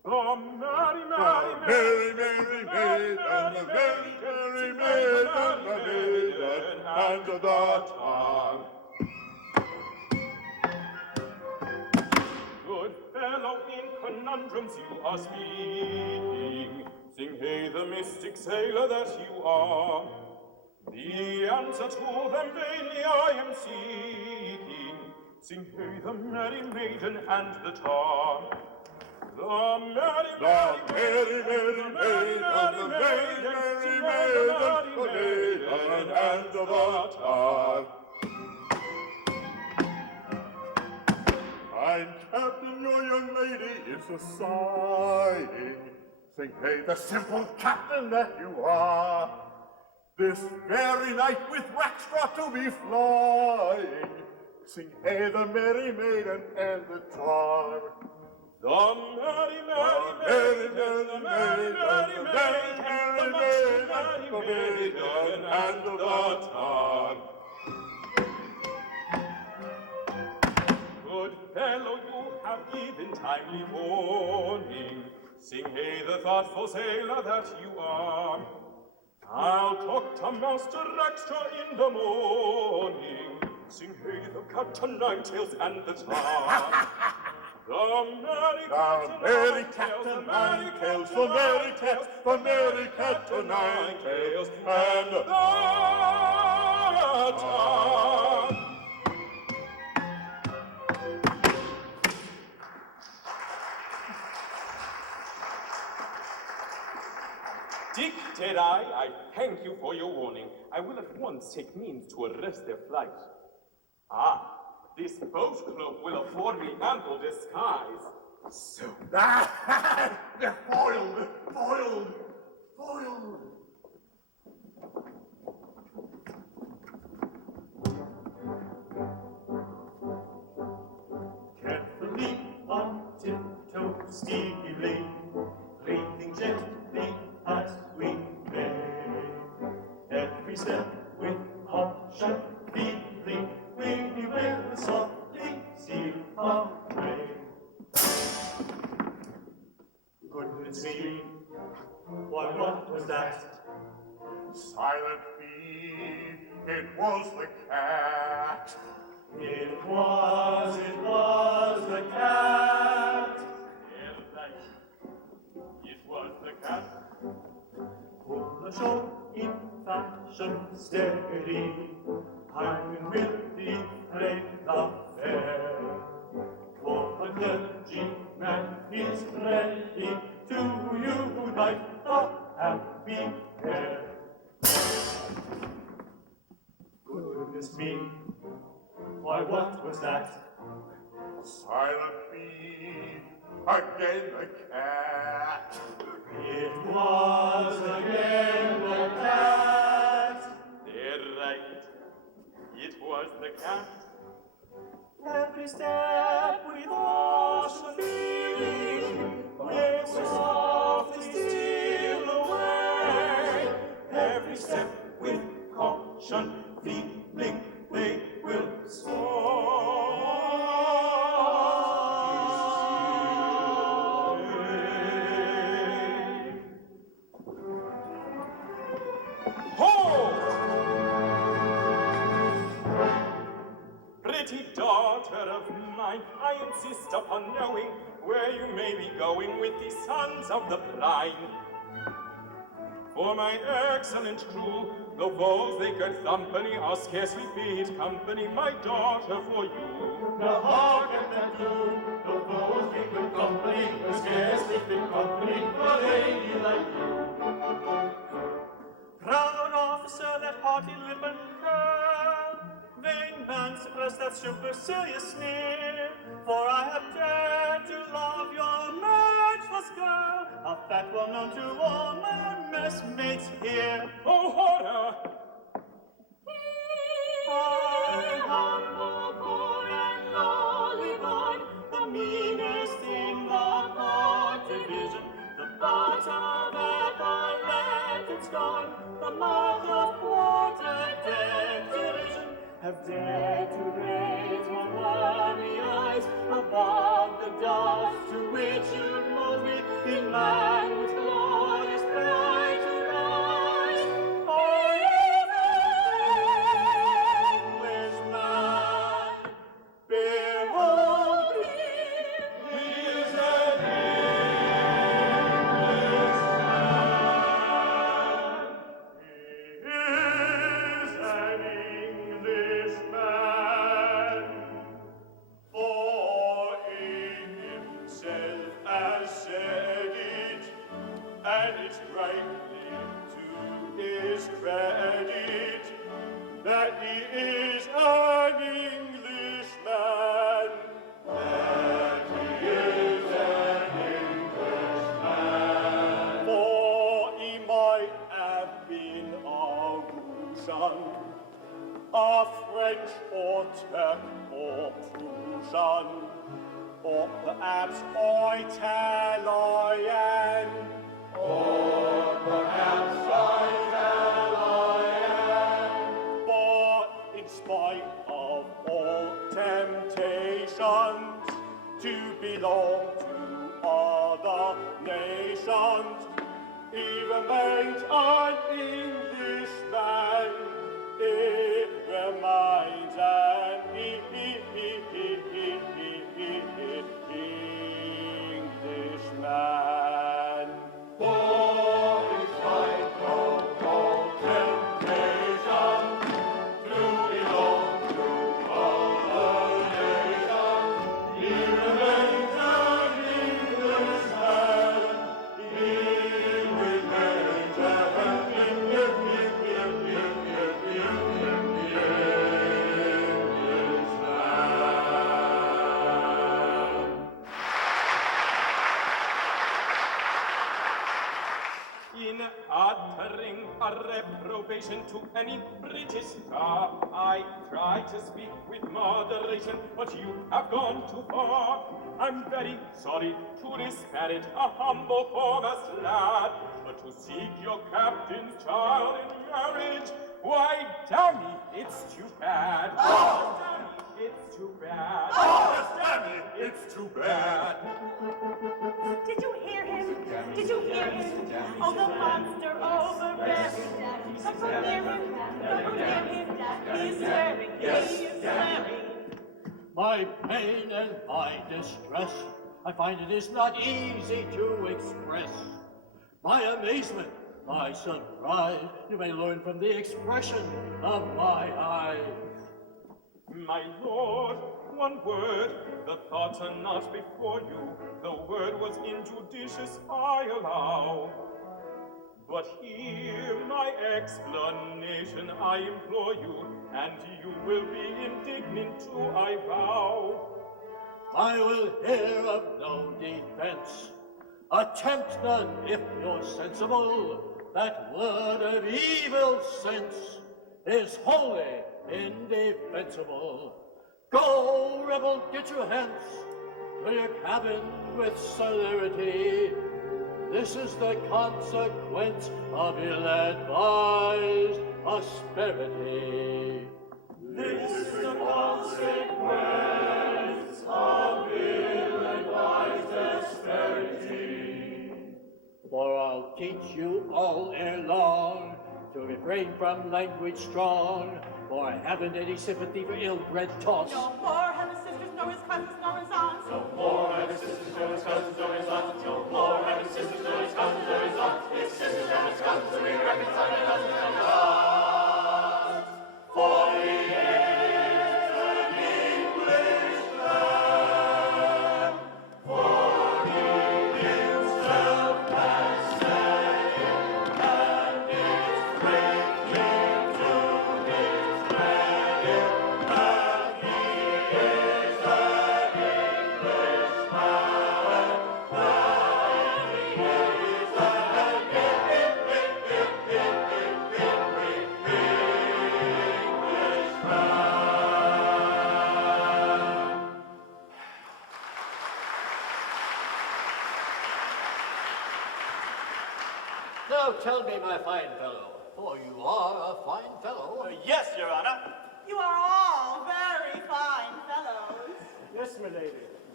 The merry, merry, Merry, merry maid, and the merry, merry maid, and the maiden, and the tongue. Good fellow, in conundrums you are speaking. Sing hey, the mystic sailor that you are. The answer to them vainly I am seeking. Sing hey, the merry maiden and the tar. The merry, merry, merry, merry maid, and the merry, merry maiden, the maiden, and the tar. Kind captain, your young lady is a sighing. Sing hey, the simple captain that you are. This very night with Rackstraw to be flying. Sing hey, the merry maiden and the tar. The merry, merry, merry, merry, merry, merry, merry, merry, maiden, and the tar. Good fellow, you have given timely warning. Sing hey, the thoughtful sailor that you are. I'll talk to Master Rackstraw in the morning. Sing hey, the Captain Ninetails and the tar. The merry Captain Ninetails, the merry Captain, the merry Captain Ninetails, and the tar. Dick Deadeye, I thank you for your warning. I will at once take means to arrest their flight. Ah, this boat cloak will afford me ample disguise. So. They're foiled, foiled, foiled. Carefully on tiptoe, stealingly, breathing gently as we may. Every step with caution, feeling, we will softly steal away. Goodness me, why what was that? Silent thief, it was the cat. It was the cat. It was the cat. Pull the show in fashion steady, I'm with the fray the fair. For the clergyman is ready to unite the happy pair. Goodness me, why what was that? Silent thief, again the cat. It was again the cat. They're right. It was the cat. Every step with caution feeling, we softly steal away. Every step with caution, feeling they will Pretty daughter of mine, I insist upon knowing where you may be going with the sons of the brine. For my excellent crew, the foes they get company are scarcely fit company, my daughter, for you. Now how can that do? The foes be good company, are scarcely fit company for a lady like you. Proud officer, that haughty lip and curl, vain man, suppress that supercilious sneer, for I have dared to love your matchless girl, a fact well known to all my messmates here. Oh, horror! I, humble, poor, and lowly born, the meanest in the court division, the butt of epauletted scorn, the mark of quarter deck derision, have dared dare to raise your worthy eyes above the dust to which you mold me in man's glorious pride to rise. For he is an Englishman. Behold him, he is an Englishman, for in himself has said it, and it's greatly to his credit that he is an Englishman. That he is an Englishman. For he might have been a Russian, a French or Turk or Prussian, or perhaps Italian, or perhaps Italian. But in spite of all temptations to belong to other nations, he remains an Englishman. It remains an Englishman. For in spite of all temptations to belong to other nations, he remains an Englishman. He remains an In uttering a reprobation to any British star, I try to speak with moderation, but you have gone too far. I'm very sorry to disparage a humble farmer's lad, but to seek your captain's child in marriage, why, damn me, it's too bad. Oh! Damn me, it's too bad. Oh! Damn me, it's too bad. Did you hear him? Did you hear him? Oh, the monster overbears him. Come from near him. Come from near him. He is swearing. He is swearing. My pain and my distress, I find it is not easy to express. My amazement, my surprise, you may learn from the expression of my eyes. My lord, one word, the thoughts are not before you. The word was injudicious, I allow. But hear my explanation, I implore you, and you will be indignant too, I vow. I will hear of no defense. Attempt none if you're sensible. That word of evil sense is wholly indefensible. Go, rebel, get you hence to your cabin with celerity. This is the consequence of ill-advised asperity. This is the consequence of ill-advised asperity. For I'll teach you all ere long to refrain from language strong, for I haven't any sympathy for ill-bred toss. No more have his sisters, nor his cousins, nor his aunts. No more have his sisters, nor his cousins, nor his aunts. No more have his sisters, nor his cousins, nor his aunts. His sisters and his cousins to be reconciled and us and us. For he is an Englishman. For he himself has said it, and it's greatly to his credit that he is an Englishman. That he is an Englishman. Now tell me, my fine fellow, for you are a fine fellow. Yes, Your Honor. You are all very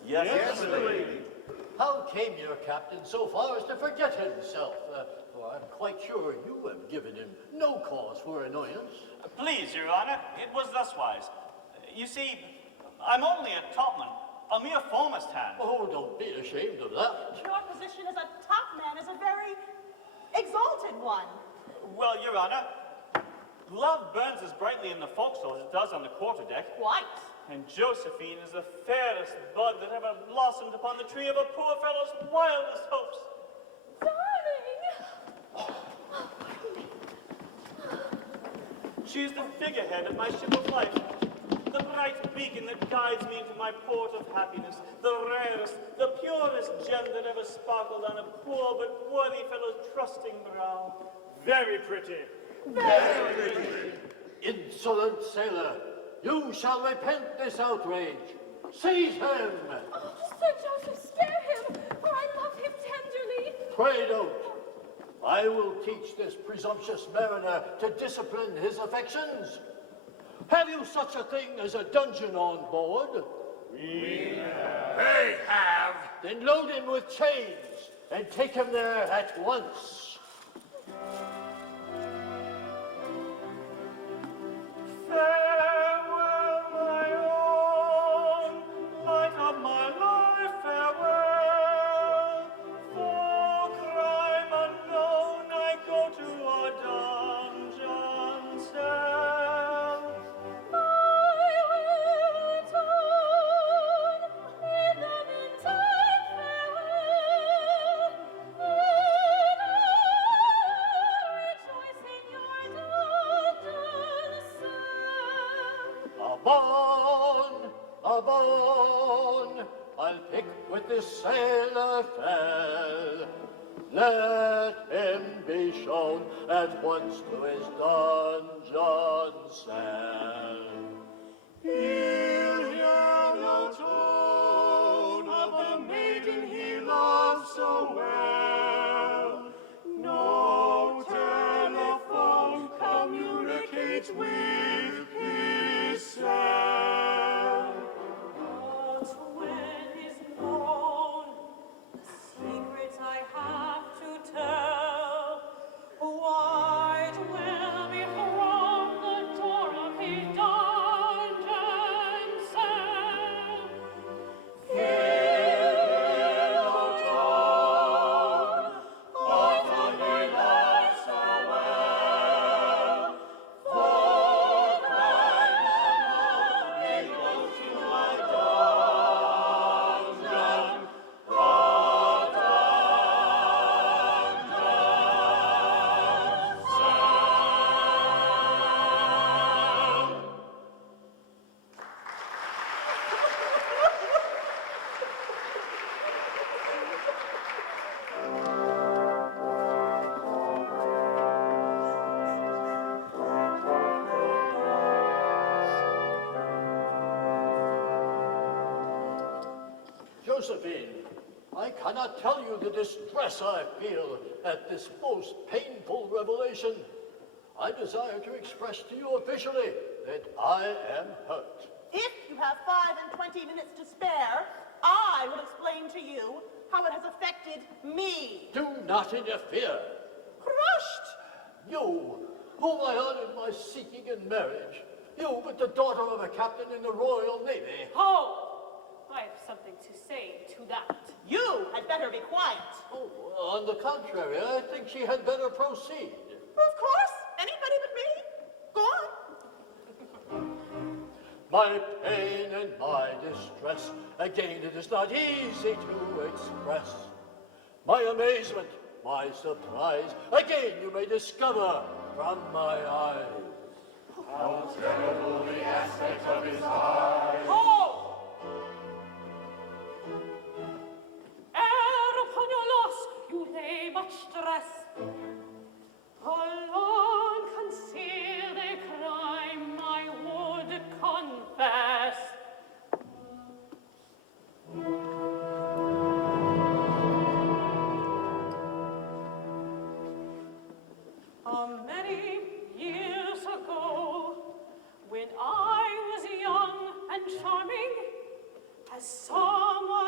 Yes, my lady. How came your captain so far as to forget himself? For I'm quite sure you have given him no cause for annoyance. Please, Your Honor, it was thuswise. You see, I'm only a topman, a mere foremast hand. Oh, don't be ashamed of that. Your position as a topman is a very exalted one. Well, Your Honor, love burns as brightly in the forecastle as it does on the quarterdeck. Quite. And Josephine is the fairest bud that ever blossomed upon the tree of a poor fellow's wildest hopes. Darling! She is the figurehead of my ship of life, the bright beacon that guides me into my port of happiness, the rarest, the purest gem that ever sparkled on a poor but worthy fellow's trusting brow. Very pretty. Very pretty. Insolent sailor, you shall repent this outrage. Seize him! Oh, Sir Joseph, spare him, for I love him tenderly. Pray don't. I will teach this presumptuous mariner to discipline his affections. Have you such a thing as a dungeon on board? They have. Then load him with chains and take him there at once. Farewell, my own, light of my life, farewell. For crime unknown, I go to a dungeon cell. I will return in the meantime, farewell. And I rejoice in your dungeon cell. A bone, I'll pick with this sailor fell. Let him be shown at once to his dungeon cell. He'll hear no tone of the maiden he loves so well. No telephone communicates with his cell. But when is known the secret I have to tell, wide will be from the door of his dungeon cell. Hear no tone of the he loves so well, for crime unknown he goes to my dungeon, Josephine, I cannot tell you the distress I feel at this most painful revelation. I desire to express to you officially that I am hurt. If you have 25 minutes to spare, I will explain to you how it has affected me. Do not interfere. Crushed! You, whom I honored my seeking in marriage, you but the daughter of a captain in the Royal Navy. Hold! I have something to say to that. You had better be quiet. Oh, on the contrary, I think she had better proceed. Of course, anybody but me. Go on. My pain and my distress, again it is not easy to express. My amazement, my surprise, again you may discover from my eyes. How terrible the aspect of his eyes. Hold! Ere upon your loss you lay much stress. Alone conceal the crime I would confess. Many years ago, when I was young and charming, as someone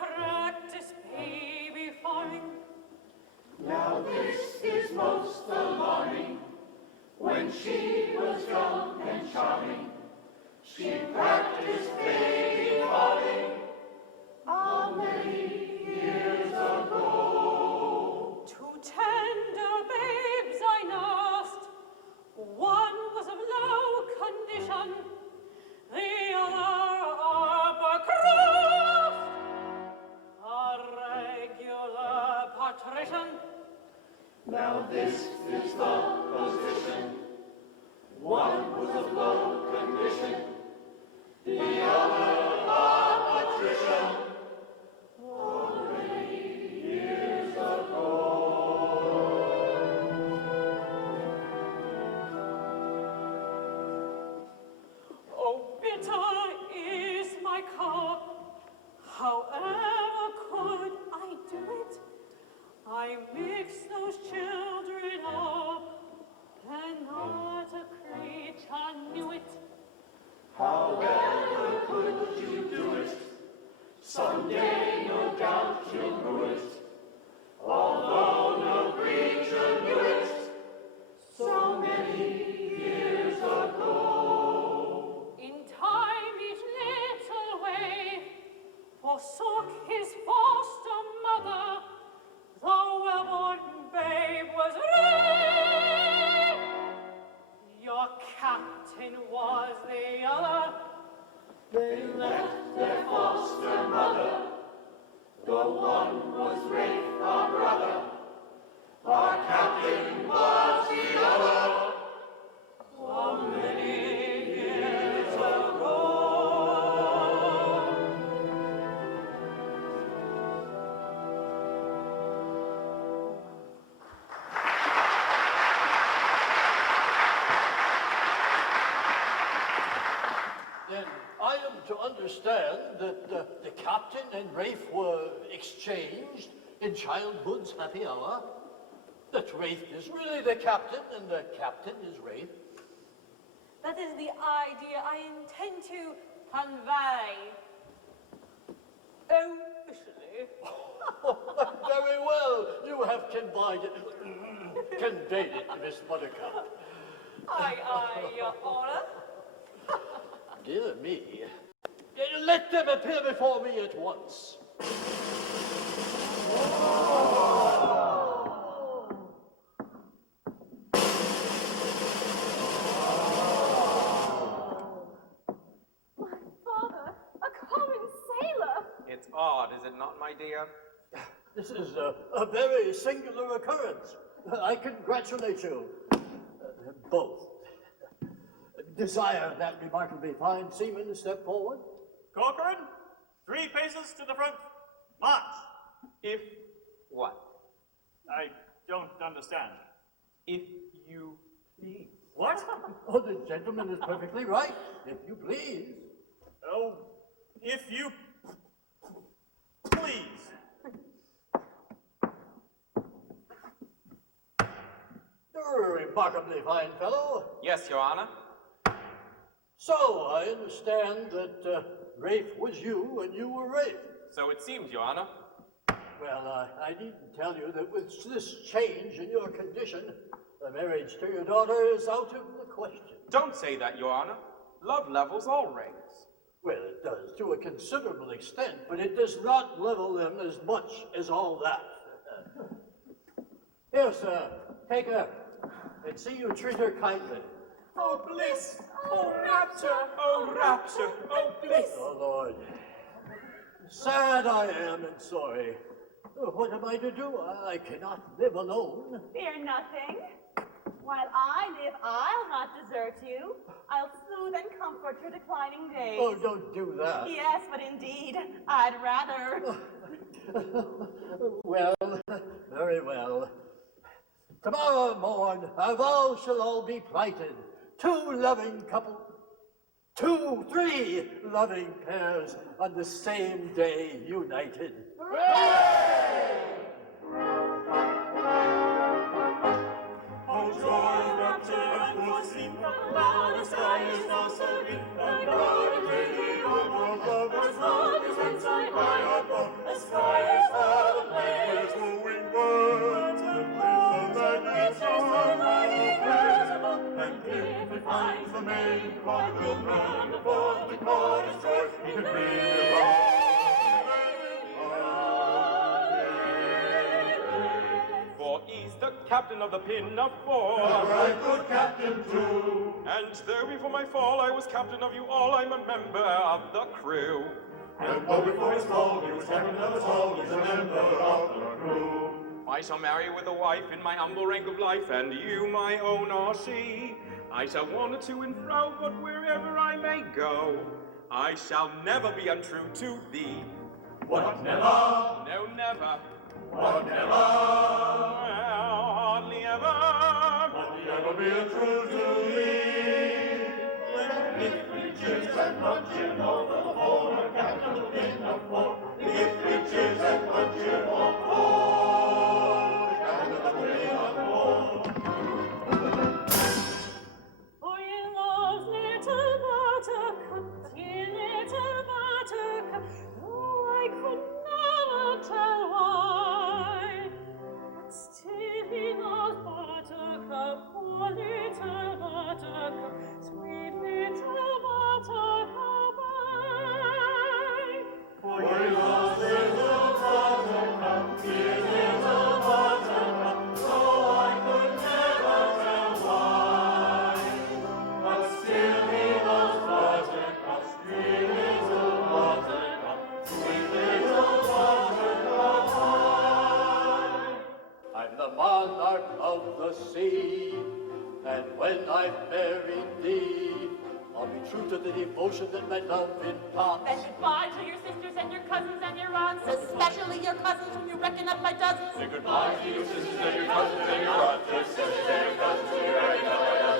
practice baby falling. Now this is most alarming. When she was young and charming, she practiced baby falling how many years ago? Two tender babes I nursed. One was of low condition, the other upper crust. A regular patrician. Now this is the position. One was of low condition, the other a patrician. How many years ago? Oh, bitter is my cup. However could I do it? I mix those children up, and not a creature knew it. However could you do it? Someday, no doubt, you'll rue it. Although no creature knew it so many years ago. In time each little waif forsook his foster mother. The well-born babe was raped. Your captain was the other. They left their foster mother. The one was raped, our brother. Our captain was the other. How many years ago? Then I am to understand that the captain and Rafe were exchanged in childhood's happy hour? That Rafe is really the captain and the captain is Rafe? That is the idea I intend to convey. Officially. Very well, you have conveyed it, Miss Buttercup. Aye, Your Honor. Dear me. Let them appear before me at once. My father, a common sailor. It's odd, is it not, my dear? This is a very singular occurrence. I congratulate you. Both. Desire that remarkably fine seaman to step forward. Corcoran, 3 paces to the front. March. If what? I don't understand. If you please. What? Oh, the gentleman is perfectly right, if you please. Oh, if you please. You're a remarkably fine fellow. Yes, Your Honor. So, I understand that Rafe was you and you were Rafe. So it seems, Your Honor. Well, I needn't tell you that with this change in your condition, the marriage to your daughter is out of the question. Don't say that, Your Honor. Love levels all ranks. Well, it does to a considerable extent, but it does not level them as much as all that. Here, sir, take her, and see you treat her kindly. Oh, bliss! Oh, rapture! Oh, rapture! Oh, bliss! Oh, Lord. Sad I am and sorry. What am I to do? I cannot live alone. Fear nothing. While I live, I'll not desert you. I'll soothe and comfort your declining days. Oh, don't do that. Yes, but indeed, I'd rather. Well, very well. Tomorrow morn, our vows shall all be plighted. 2 loving couples, 3 loving pairs on the same day united. Oh, joy, rapture, and foreseen, now the sky is now serene, and God and Lady above, as long as inside my above, as the main quadrille man, above the chorus joy, he can bring about. For he's the captain of the Pinafore. A right good captain too. And though before my fall I was captain of you all, I'm a member of the crew. And though before his fall he was captain of us all, he's a member of the crew. I shall marry with a wife in my humble rank of life, and you my own RC. I shall wander to and fro, but wherever I may go, I shall never be untrue to thee. What, never? No, never. What, never? Well, hardly ever. Hardly ever be untrue to thee. If we cheers and punch over the former captain of the Pinafore. If we cheers and punch over the former captain of the Pinafore. For he loves little Buttercup, dear little Buttercup, though I could never tell why. But still he loves Buttercup, poor little Buttercup, sweet little Buttercup, I. For he loves little Buttercup, dear little Buttercup, though I could never tell why. But still he loves Buttercup, sweet little Buttercup, sweet little Buttercup, I. I'm the monarch of the sea, and when I've married thee, I'll be true to the devotion that my love imparts. Then goodbye to your sisters and your cousins and your aunts, especially your cousins when you reckon up by dozens. Say goodbye to your sisters and your cousins and your aunts, your sisters and your cousins, and your